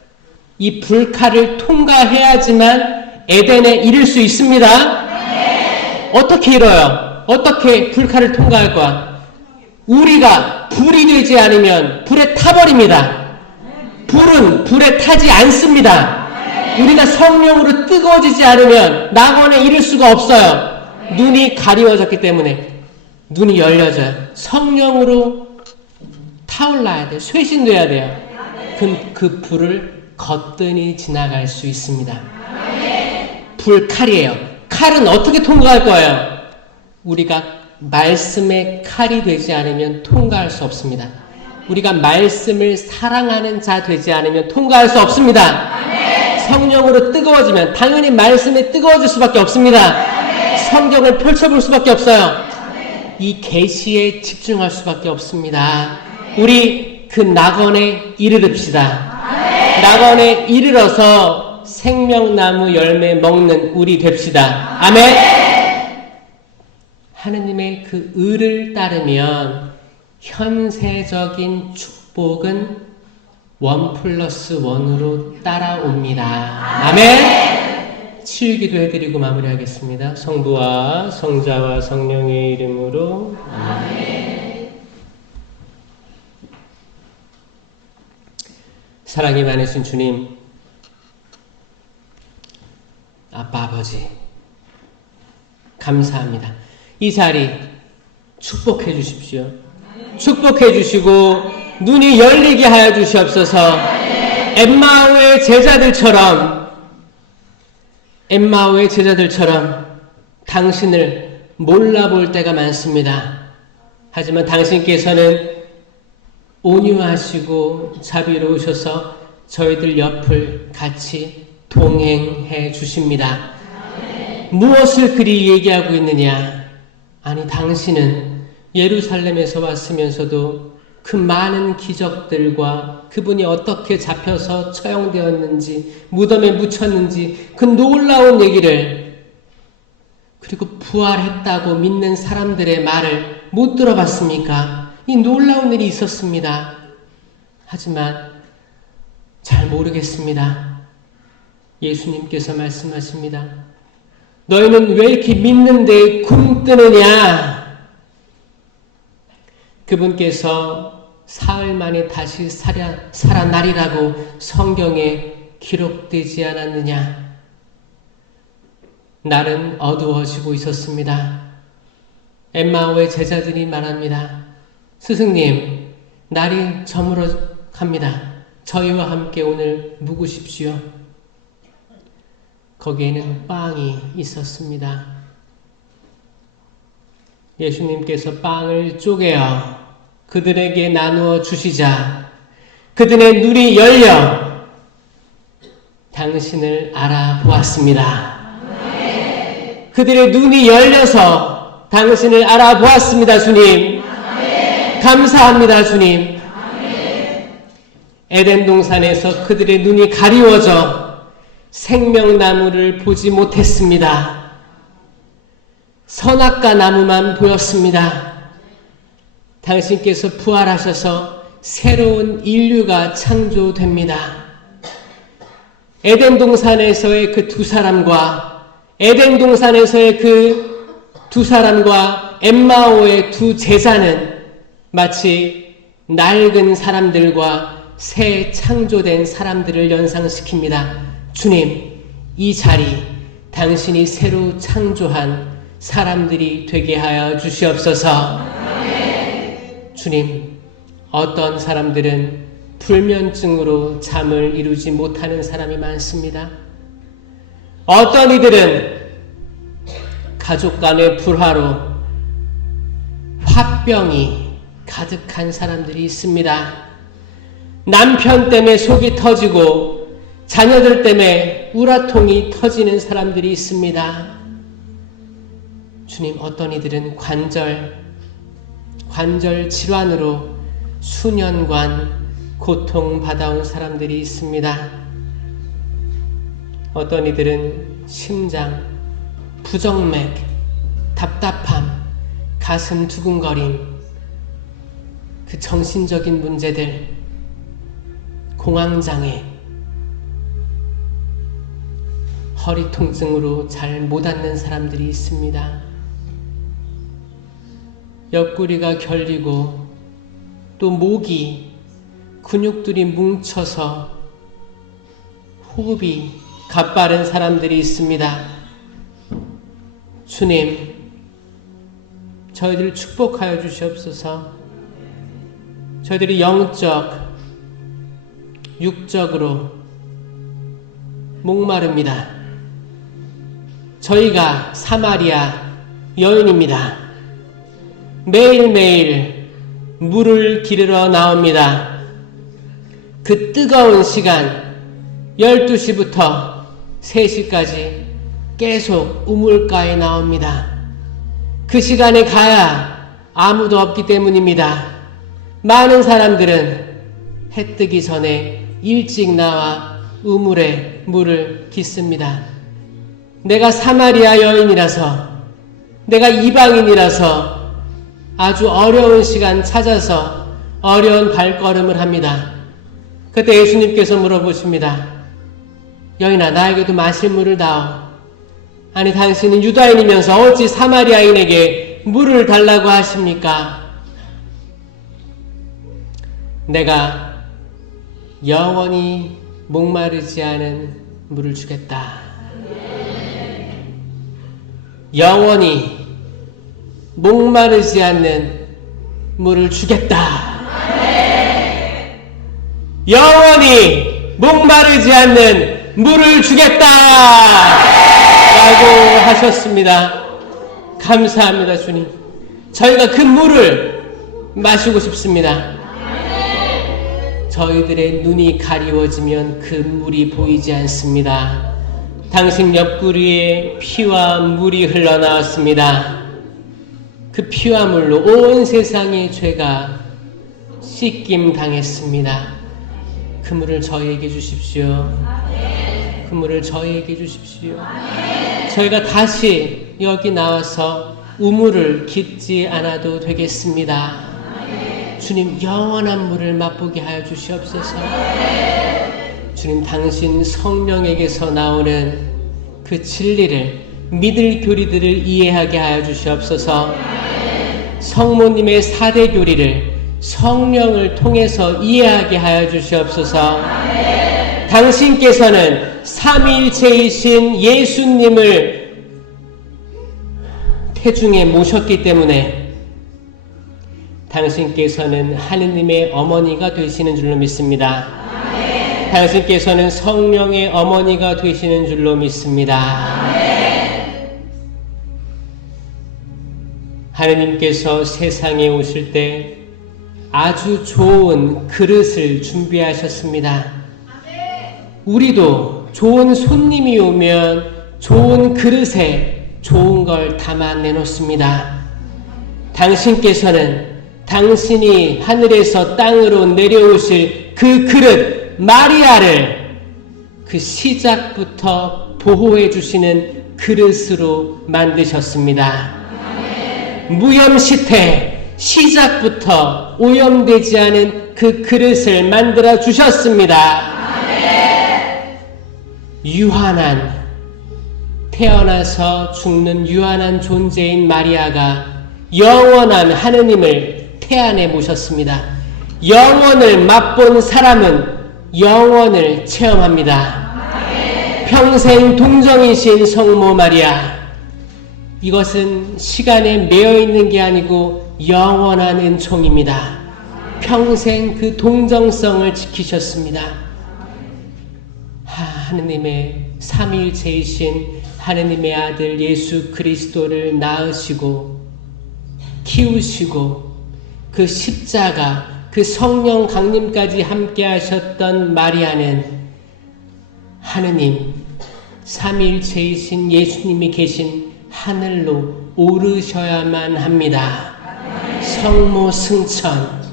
이 불칼을 통과해야지만 에덴에 이를 수 있습니다. 어떻게 이뤄요? 어떻게 불칼을 통과할 거야? 우리가 불이 되지 않으면 불에 타버립니다. 불은 불에 타지 않습니다. 우리가 성령으로 뜨거워지지 않으면 낙원에 이를 수가 없어요. 눈이 가리워졌기 때문에 눈이 열려져요. 성령으로 타올라야 돼요. 쇄신돼야 돼요. 그 불을 거뜬히 지나갈 수 있습니다. 불칼이에요. 칼은 어떻게 통과할 거예요? 우리가 말씀의 칼이 되지 않으면 통과할 수 없습니다. 우리가 말씀을 사랑하는 자 되지 않으면 통과할 수 없습니다. 성령으로 뜨거워지면 당연히 말씀에 뜨거워질 수밖에 없습니다. 성경을 펼쳐볼 수밖에 없어요. 이 계시에 집중할 수밖에 없습니다. 우리 그 낙원에 이르릅시다. 낙원에 이르러서 생명나무 열매 먹는 우리 됩시다. 아멘. 하느님의 그 의를 따르면 현세적인 축복은 1+1으로 따라옵니다. 아멘. 치유기도 해드리고 마무리하겠습니다. 성부와 성자와 성령의 이름으로 아멘. 사랑이 많으신 주님, 아빠 아버지 감사합니다. 이 자리 축복해 주십시오. 축복해 주시고 눈이 열리게 하여 주시옵소서. 엠마오의 제자들처럼 당신을 몰라볼 때가 많습니다. 하지만 당신께서는 온유하시고 자비로우셔서 저희들 옆을 같이 동행해 주십니다. 무엇을 그리 얘기하고 있느냐? 아니, 당신은 예루살렘에서 왔으면서도 그 많은 기적들과 그분이 어떻게 잡혀서 처형되었는지, 무덤에 묻혔는지 그 놀라운 얘기를, 그리고 부활했다고 믿는 사람들의 말을 못 들어봤습니까? 이 놀라운 일이 있었습니다. 하지만 잘 모르겠습니다. 예수님께서 말씀하십니다. 너희는 왜 이렇게 믿는데 굼뜨느냐? 그분께서 사흘 만에 다시 살아나리라고 성경에 기록되지 않았느냐? 날은 어두워지고 있었습니다. 엠마오의 제자들이 말합니다. 스승님, 날이 저물어 갑니다. 저희와 함께 오늘 묵으십시오. 거기에는 빵이 있었습니다. 예수님께서 빵을 쪼개어 그들에게 나누어 주시자 그들의 눈이 열려 당신을 알아보았습니다. 그들의 눈이 열려서 당신을 알아보았습니다, 주님. 감사합니다, 주님. 에덴 동산에서 그들의 눈이 가리워져 생명나무를 보지 못했습니다. 선악과 나무만 보였습니다. 당신께서 부활하셔서 새로운 인류가 창조됩니다. 에덴 동산에서의 그 두 사람과 에덴 동산에서의 그 두 사람과 엠마오의 두 제자는 마치 낡은 사람들과 새 창조된 사람들을 연상시킵니다. 주님, 이 자리 당신이 새로 창조한 사람들이 되게 하여 주시옵소서. 주님, 어떤 사람들은 불면증으로 잠을 이루지 못하는 사람이 많습니다. 어떤 이들은 가족 간의 불화로 화병이 가득한 사람들이 있습니다. 남편 때문에 속이 터지고 자녀들 때문에 우라통이 터지는 사람들이 있습니다. 주님, 어떤 이들은 관절 질환으로 수년간 고통받아온 사람들이 있습니다. 어떤 이들은 심장, 부정맥, 답답함, 가슴 두근거림, 그 정신적인 문제들, 공황장애, 허리 통증으로 잘 못 앉는 사람들이 있습니다. 옆구리가 결리고 또 목이 근육들이 뭉쳐서 호흡이 가빠른 사람들이 있습니다. 주님, 저희들을 축복하여 주시옵소서. 저희들이 영적, 육적으로 목마릅니다. 저희가 사마리아 여인입니다. 매일매일 물을 기르러 나옵니다. 그 뜨거운 시간 12시부터 3시까지 계속 우물가에 나옵니다. 그 시간에 가야 아무도 없기 때문입니다. 많은 사람들은 해 뜨기 전에 일찍 나와 우물에 물을 깃습니다. 내가 사마리아 여인이라서, 내가 이방인이라서 아주 어려운 시간 찾아서 어려운 발걸음을 합니다. 그때 예수님께서 물어보십니다. 여인아, 나에게도 마실 물을 다오. 아니, 당신은 유다인이면서 어찌 사마리아인에게 물을 달라고 하십니까? 내가 영원히 목마르지 않은 물을 주겠다. 영원히 목마르지 않는 물을 주겠다. 영원히 목마르지 않는 물을 주겠다. 라고 하셨습니다. 감사합니다, 주님. 저희가 그 물을 마시고 싶습니다. 저희들의 눈이 가리워지면 그 물이 보이지 않습니다. 당신 옆구리에 피와 물이 흘러나왔습니다. 그 피와 물로 온 세상의 죄가 씻김 당했습니다. 그 물을 저희에게 주십시오. 그 물을 저희에게 주십시오. 저희가 다시 여기 나와서 우물을 깃지 않아도 되겠습니다. 주님, 영원한 물을 맛보게 하여 주시옵소서. 주님, 당신 성령에게서 나오는 그 진리를 믿을 교리들을 이해하게 하여 주시옵소서. 성모님의 4대 교리를 성령을 통해서 이해하게 하여 주시옵소서. 당신께서는 삼위일체이신 예수님을 태중에 모셨기 때문에 당신께서는 하느님의 어머니가 되시는 줄로 믿습니다. 당신께서는 성령의 어머니가 되시는 줄로 믿습니다. 하느님께서 세상에 오실 때 아주 좋은 그릇을 준비하셨습니다. 우리도 좋은 손님이 오면 좋은 그릇에 좋은 걸 담아 내놓습니다. 당신께서는 당신이 하늘에서 땅으로 내려오실 그 그릇 마리아를 그 시작부터 보호해 주시는 그릇으로 만드셨습니다. 무염시태 시작부터 오염되지 않은 그 그릇을 만들어 주셨습니다. 유한한, 태어나서 죽는 유한한 존재인 마리아가 영원한 하느님을 태안에 모셨습니다. 영원을 맛본 사람은 영원을 체험합니다. 평생 동정이신 성모 마리아, 이것은 시간에 매여 있는 게 아니고 영원한 은총입니다. 평생 그 동정성을 지키셨습니다. 하느님의 삼위일체이신 하느님의 아들 예수 그리스도를 낳으시고 키우시고 그 십자가, 그 성령 강림까지 함께 하셨던 마리아는 하느님, 삼위일체이신 예수님이 계신 하늘로 오르셔야만 합니다. 성모 승천,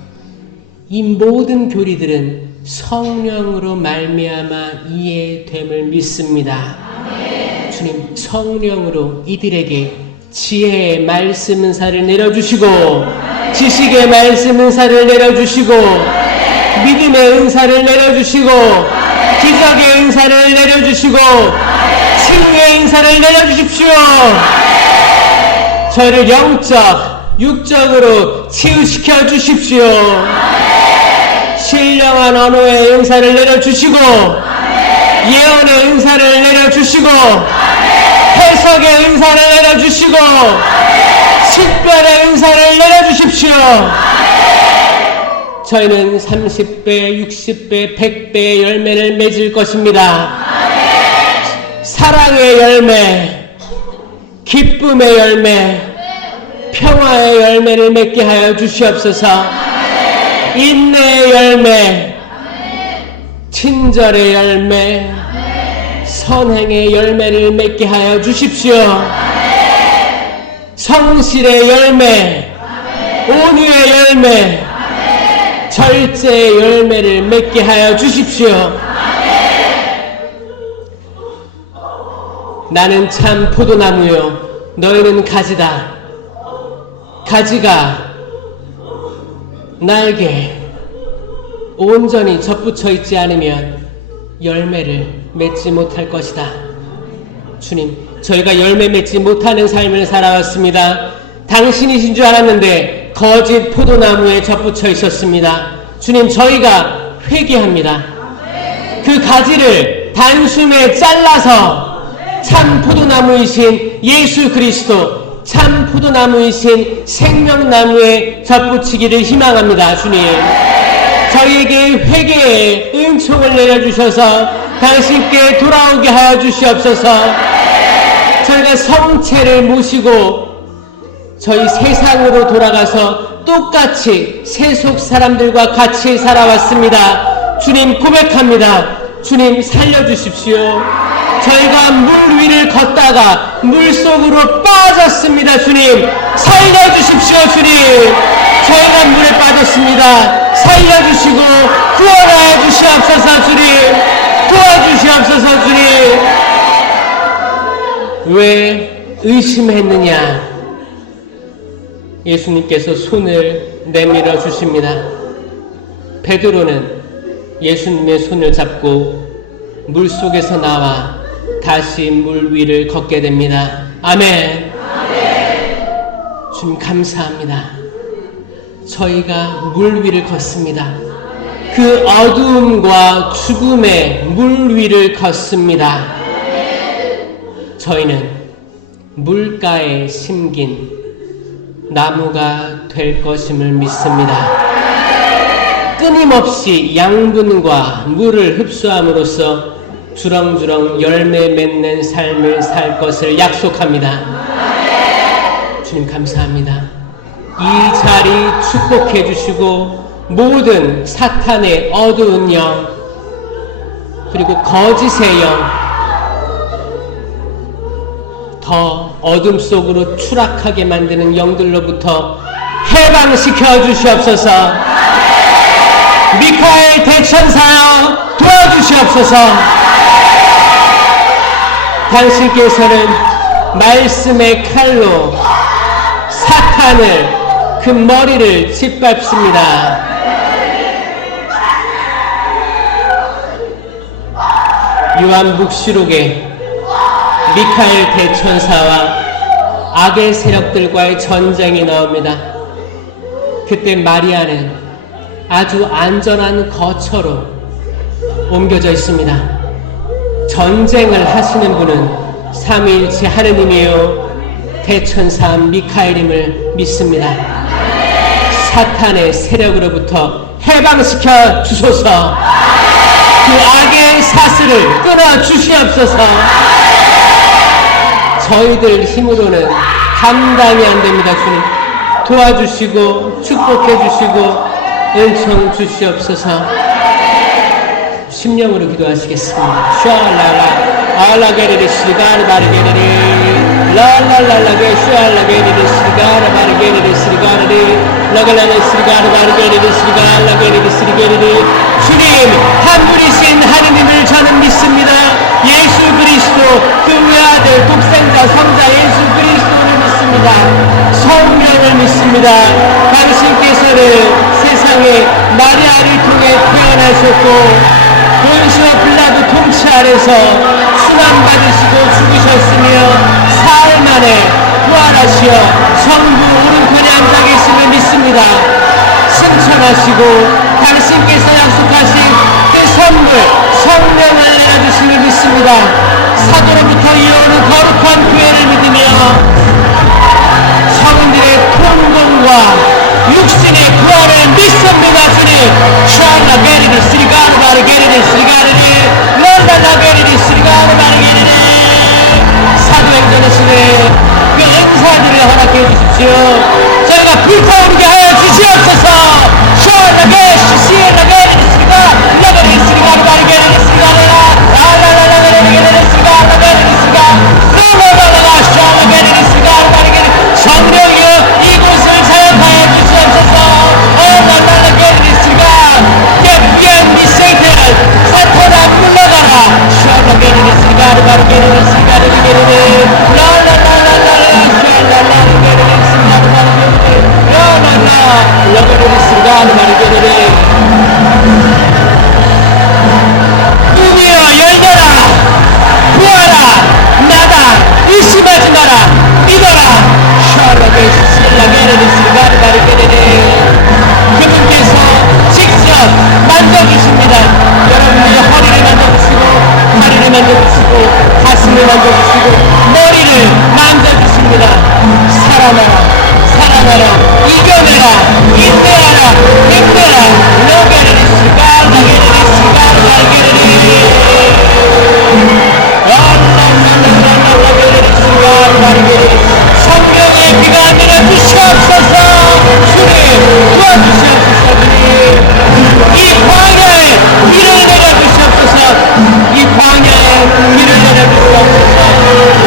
이 모든 교리들은 성령으로 말미암아 이해됨을 믿습니다. 주님, 성령으로 이들에게 지혜의 말씀 은사를 내려주시고 지식의 말씀 은사를 내려주시고 믿음의 은사를 내려주시고 기적의 은사를 내려주시고 치유의 은사를 내려주십시오. 저희를 영적, 육적으로 치유시켜 주십시오. 신령한 언어의 은사를 내려주시고 예언의 은사를 내려주시고 해석의 은사를 내려주시고 식별의 은사를 내려주십시오. 저희는 30배, 60배, 100배의 열매를 맺을 것입니다. 사랑의 열매, 기쁨의 열매, 평화의 열매를 맺게 하여 주시옵소서. 인내의 열매, 친절의 열매, 선행의 열매를 맺게 하여 주십시오. 성실의 열매, 온유의 열매, 절제의 열매를 맺게 하여 주십시오. 나는 참 포도나무요, 너희는 가지다. 가지가 나에게 온전히 접붙여 있지 않으면 열매를 맺지 못할 것이다. 주님, 저희가 열매 맺지 못하는 삶을 살아왔습니다. 당신이신 줄 알았는데 거짓 포도나무에 접붙여 있었습니다. 주님, 저희가 회개합니다. 그 가지를 단숨에 잘라서 참 포도나무이신 예수 그리스도, 참 포도나무이신 생명나무에 접붙이기를 희망합니다. 주님, 저희에게 회개의 은총을 내려주셔서 당신께 돌아오게 하여 주시옵소서. 저희가 성체를 모시고 저희 세상으로 돌아가서 똑같이 세속 사람들과 같이 살아왔습니다. 주님, 고백합니다. 주님, 살려주십시오. 저희가 물 위를 걷다가 물 속으로 빠졌습니다. 주님, 살려주십시오. 주님, 저희가 물에 빠졌습니다. 살려주시고 구원하여 주시옵소서. 주님, 도와주시옵소서. 주님, 왜 의심했느냐? 예수님께서 손을 내밀어 주십니다. 베드로는 예수님의 손을 잡고 물속에서 나와 다시 물 위를 걷게 됩니다. 아멘. 주님 감사합니다. 저희가 물 위를 걷습니다. 그 어두움과 죽음의 물 위를 걷습니다. 저희는 물가에 심긴 나무가 될 것임을 믿습니다. 끊임없이 양분과 물을 흡수함으로써 주렁주렁 열매 맺는 삶을 살 것을 약속합니다. 주님 감사합니다. 이 자리 축복해 주시고 모든 사탄의 어두운 영 그리고 거짓의 영 더 어둠 속으로 추락하게 만드는 영들로부터 해방시켜 주시옵소서. 미카엘 대천사여 도와주시옵소서. 당신께서는 말씀의 칼로 사탄을 그 머리를 짓밟습니다. 요한묵시록에 미카엘 대천사와 악의 세력들과의 전쟁이 나옵니다. 그때 마리아는 아주 안전한 거처로 옮겨져 있습니다. 전쟁을 하시는 분은 삼위일체 하느님이요 대천사 미카엘임을 믿습니다. 사탄의 세력으로부터 해방시켜 주소서. 그 악의 사슬을 끊어 주시옵소서. 저희들 힘으로는 감당이 안 됩니다. 주님 도와주시고 축복해 주시고 은총 주시옵소서. 심령으로 기도하시겠습니다. 슈알라라 알라게리리 시가르 바르게리리 라라라라게 슈알라게리리 시가르 바르게리리 시가르리 라갈라레 시가르 바르게리리 시가르라게리리 시리게리리. 주님 한 분이신 하느님을 저는 믿습니다. 예수 그리스도 그 외아들 독생자 성자 예수 그리스도를 믿습니다. 성령을 믿습니다. 당신께서는 세상에 마리아를 통해 태어나셨고 본시오 빌라도 통치 아래서 순환받으시고 죽으셨으며 사흘 만에 부활하시어 성부 오른편에 앉아 계심을 믿습니다. 승천하시고 당신께서 약속하신 그 선물 성령을 내려주심을 믿습니다. 사도로부터 이어오는 거룩한 교회를 믿으며 성인들의 통공과 육신의 구원을 믿습니다. 주님 샤라 게리리 스리가르 바르 게리리 스리가르리 랄랄라 게리리 스리가르 바르 게리리. 사도행전의 시대에 그 은사들을 허락해 주십시오. 저희가 불타오르게 하여 주시옵소서. 샤라 게시 시에라 게리리 스리가 라게리 스리가르 바르 게리리 스리가르라 랄랄라 게리리 게리리 스리가르 게리리 스리가 랄랄라 샤라 게리리 스리가르 바르 게리리. 성령이여 이곳을 사역하여 주시옵소서. 랄랄라 게리리 스리가 예비한 니 생태를 사탄아 물러가라. 샤라 게리리 스리가르 바르 게리리 스리가르 게리리 랄랄랄랄라 샤랄라 게리리 스리가르 바르 게리리 랄랄라 라게리리 스리가르 바르 게리리. 눈이여 열려라. 부어라. 나다. 의심하지 마라. 믿어라. 샤라게 실라게리리 스리가르 바르 게리리. 그분께서 직접 만져주십니다. 여러분의 허리를 만져주시고 다리를 만져주시고 가슴을 만져주시고 머리를 만져주십니다. 살아나라. 살아나라. 이겨내라. 인내하라. 힘내라. 너게리리 스리가르 나게리리 스리가르 나게리리 랄랄랄랄랄라게리리 스리가르 나게리리. 성령의 비가 내려주시옵소서. 주님 도와주시옵소서. 주님 이 광야에 비를 내려주시옵소서. 이 광야에 비를 내려주시옵소서.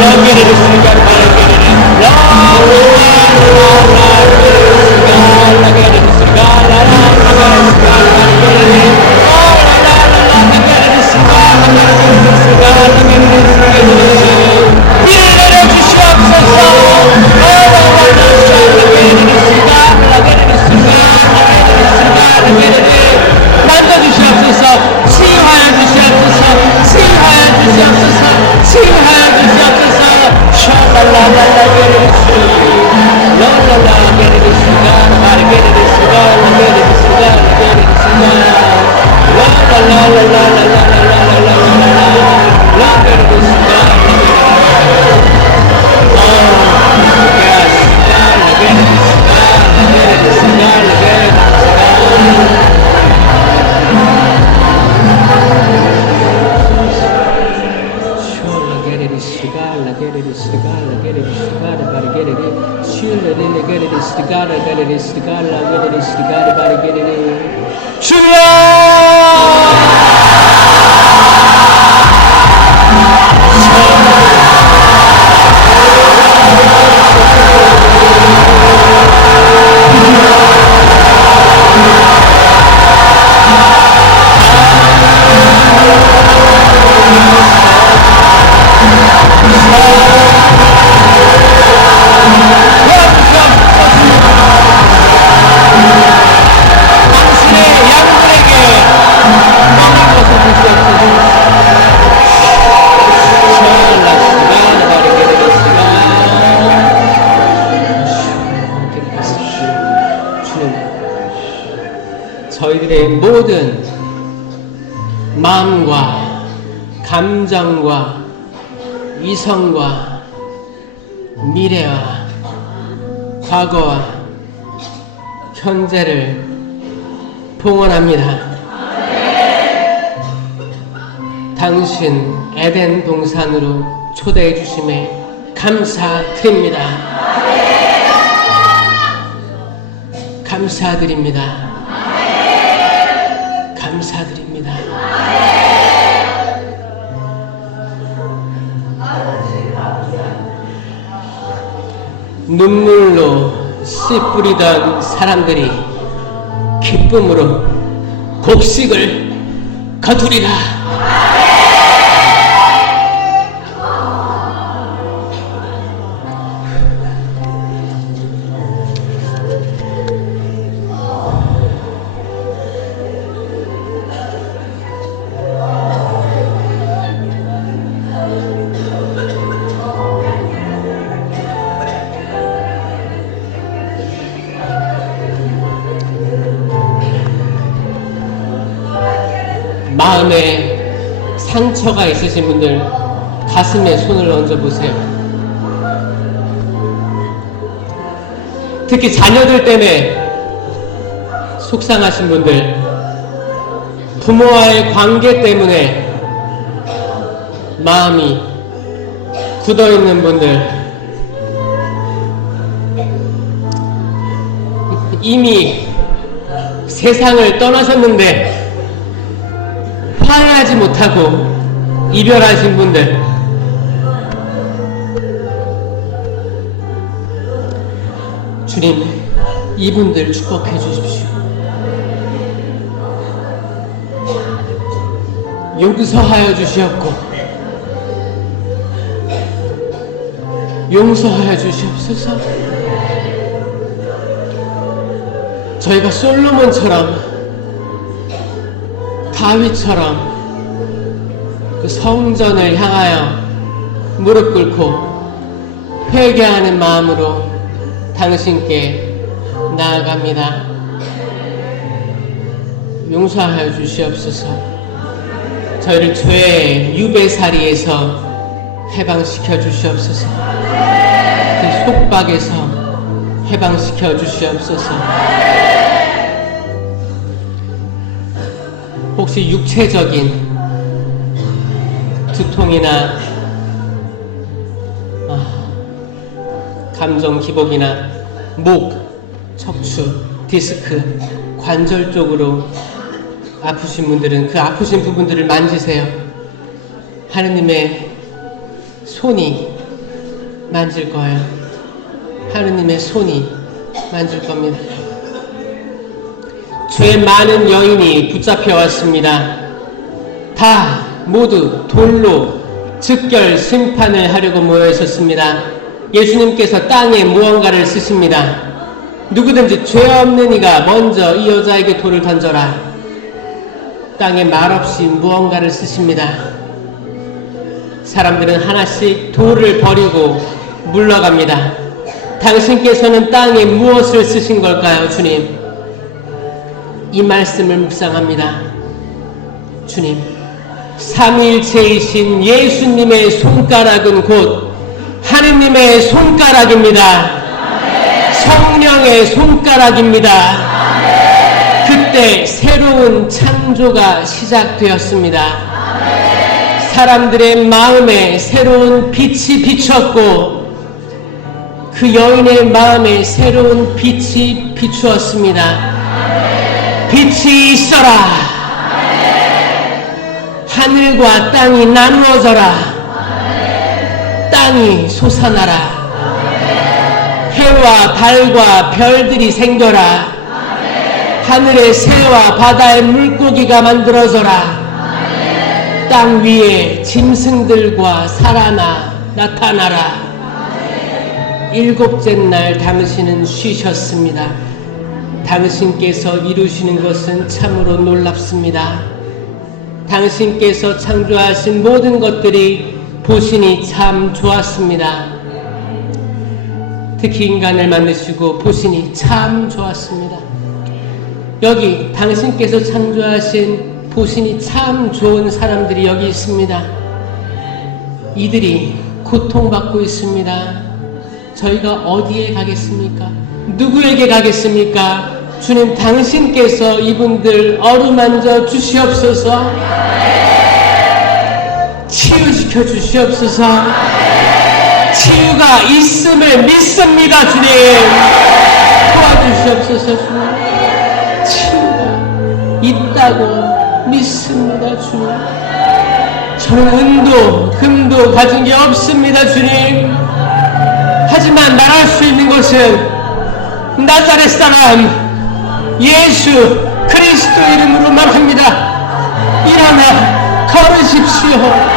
라게리리 스리가르 나게리리 라게리리 스리가르 나게리리 스리가르 나게리리 저희들의 모든 마음과 감정과 이성과 미래와 과거와 현재를 봉헌합니다. 당신 에덴 동산으로 초대해 주심에 감사드립니다. 감사드립니다. 감사드립니다. 눈물로 씨 뿌리던 사람들이 기쁨으로 곡식을 거두리라. 마음에 상처가 있으신 분들 가슴에 손을 얹어 보세요. 특히 자녀들 때문에 속상하신 분들, 부모와의 관계 때문에 마음이 굳어있는 분들, 이미 세상을 떠나셨는데 화해하지 못하고 이별하신 분들, 주님 이분들 축복해 주십시오. 용서하여 주시옵고 용서하여 주시옵소서. 저희가 솔로몬처럼 다윗처럼 그 성전을 향하여 무릎 꿇고 회개하는 마음으로 당신께 나아갑니다. 용서하여 주시옵소서. 저희를 죄의 유배살이에서 해방시켜 주시옵소서. 그 속박에서 해방시켜 주시옵소서. 혹시 육체적인 두통이나 감정 기복이나 목, 척추, 디스크, 관절 쪽으로 아프신 분들은 그 아프신 부분들을 만지세요. 하느님의 손이 만질 거예요. 하느님의 손이 만질 겁니다. 죄 많은 여인이 붙잡혀 왔습니다. 다 모두 돌로 즉결 심판을 하려고 모여 있었습니다. 예수님께서 땅에 무언가를 쓰십니다. 누구든지 죄 없는 이가 먼저 이 여자에게 돌을 던져라. 땅에 말없이 무언가를 쓰십니다. 사람들은 하나씩 돌을 버리고 물러갑니다. 당신께서는 땅에 무엇을 쓰신 걸까요, 주님? 이 말씀을 묵상합니다. 주님, 삼위일체이신 예수님의 손가락은 곧 하느님의 손가락입니다. 성령의 손가락입니다. 그때 새로운 창조가 시작되었습니다. 사람들의 마음에 새로운 빛이 비쳤고 그 여인의 마음에 새로운 빛이 비추었습니다. 빛이 있어라. 하늘과 땅이 나누어져라. 땅이 솟아나라. 해와 달과 별들이 생겨라. 하늘의 새와 바다의 물고기가 만들어져라. 땅 위에 짐승들과 살아나 나타나라. 일곱째 날 당신은 쉬셨습니다. 당신께서 이루시는 것은 참으로 놀랍습니다. 당신께서 창조하신 모든 것들이 보시니 참 좋았습니다. 특히 인간을 만드시고 보시니 참 좋았습니다. 여기 당신께서 창조하신 보시니 참 좋은 사람들이 여기 있습니다. 이들이 고통받고 있습니다. 저희가 어디에 가겠습니까? 누구에게 가겠습니까? 주님, 당신께서 이분들 어루만져 주시옵소서. 치유시켜 주시옵소서. 치유가 있음을 믿습니다. 주님, 도와주시옵소서. 주님, 치유가 있다고 믿습니다. 주님, 저는 은도 금도 가진 게 없습니다. 주님, 하지만 말할 수 있는 것은 나자렛 사람 예수 그리스도 이름으로 말합니다. 일어나 걸으십시오.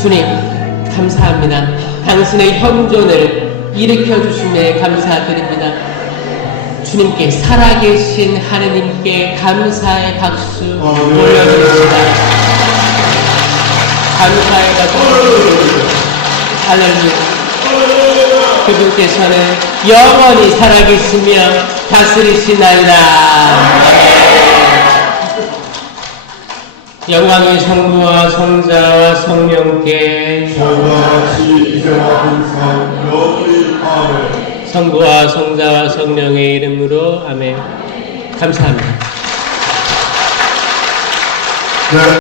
주님, 감사합니다. 당신의 현존을 일으켜주심에 감사드립니다. 주님께, 살아계신 하느님께 감사의 박수 올려드립니다. 감사의 박수. 할렐루야. 그분께서는 영원히 살아계시며 다스리시나이다. 영광이 성부와 성자와 성령께 저같이 이제와 항상 영원히 아멘. 성부와 성자와 성령의 이름으로 아멘. 감사합니다. 네.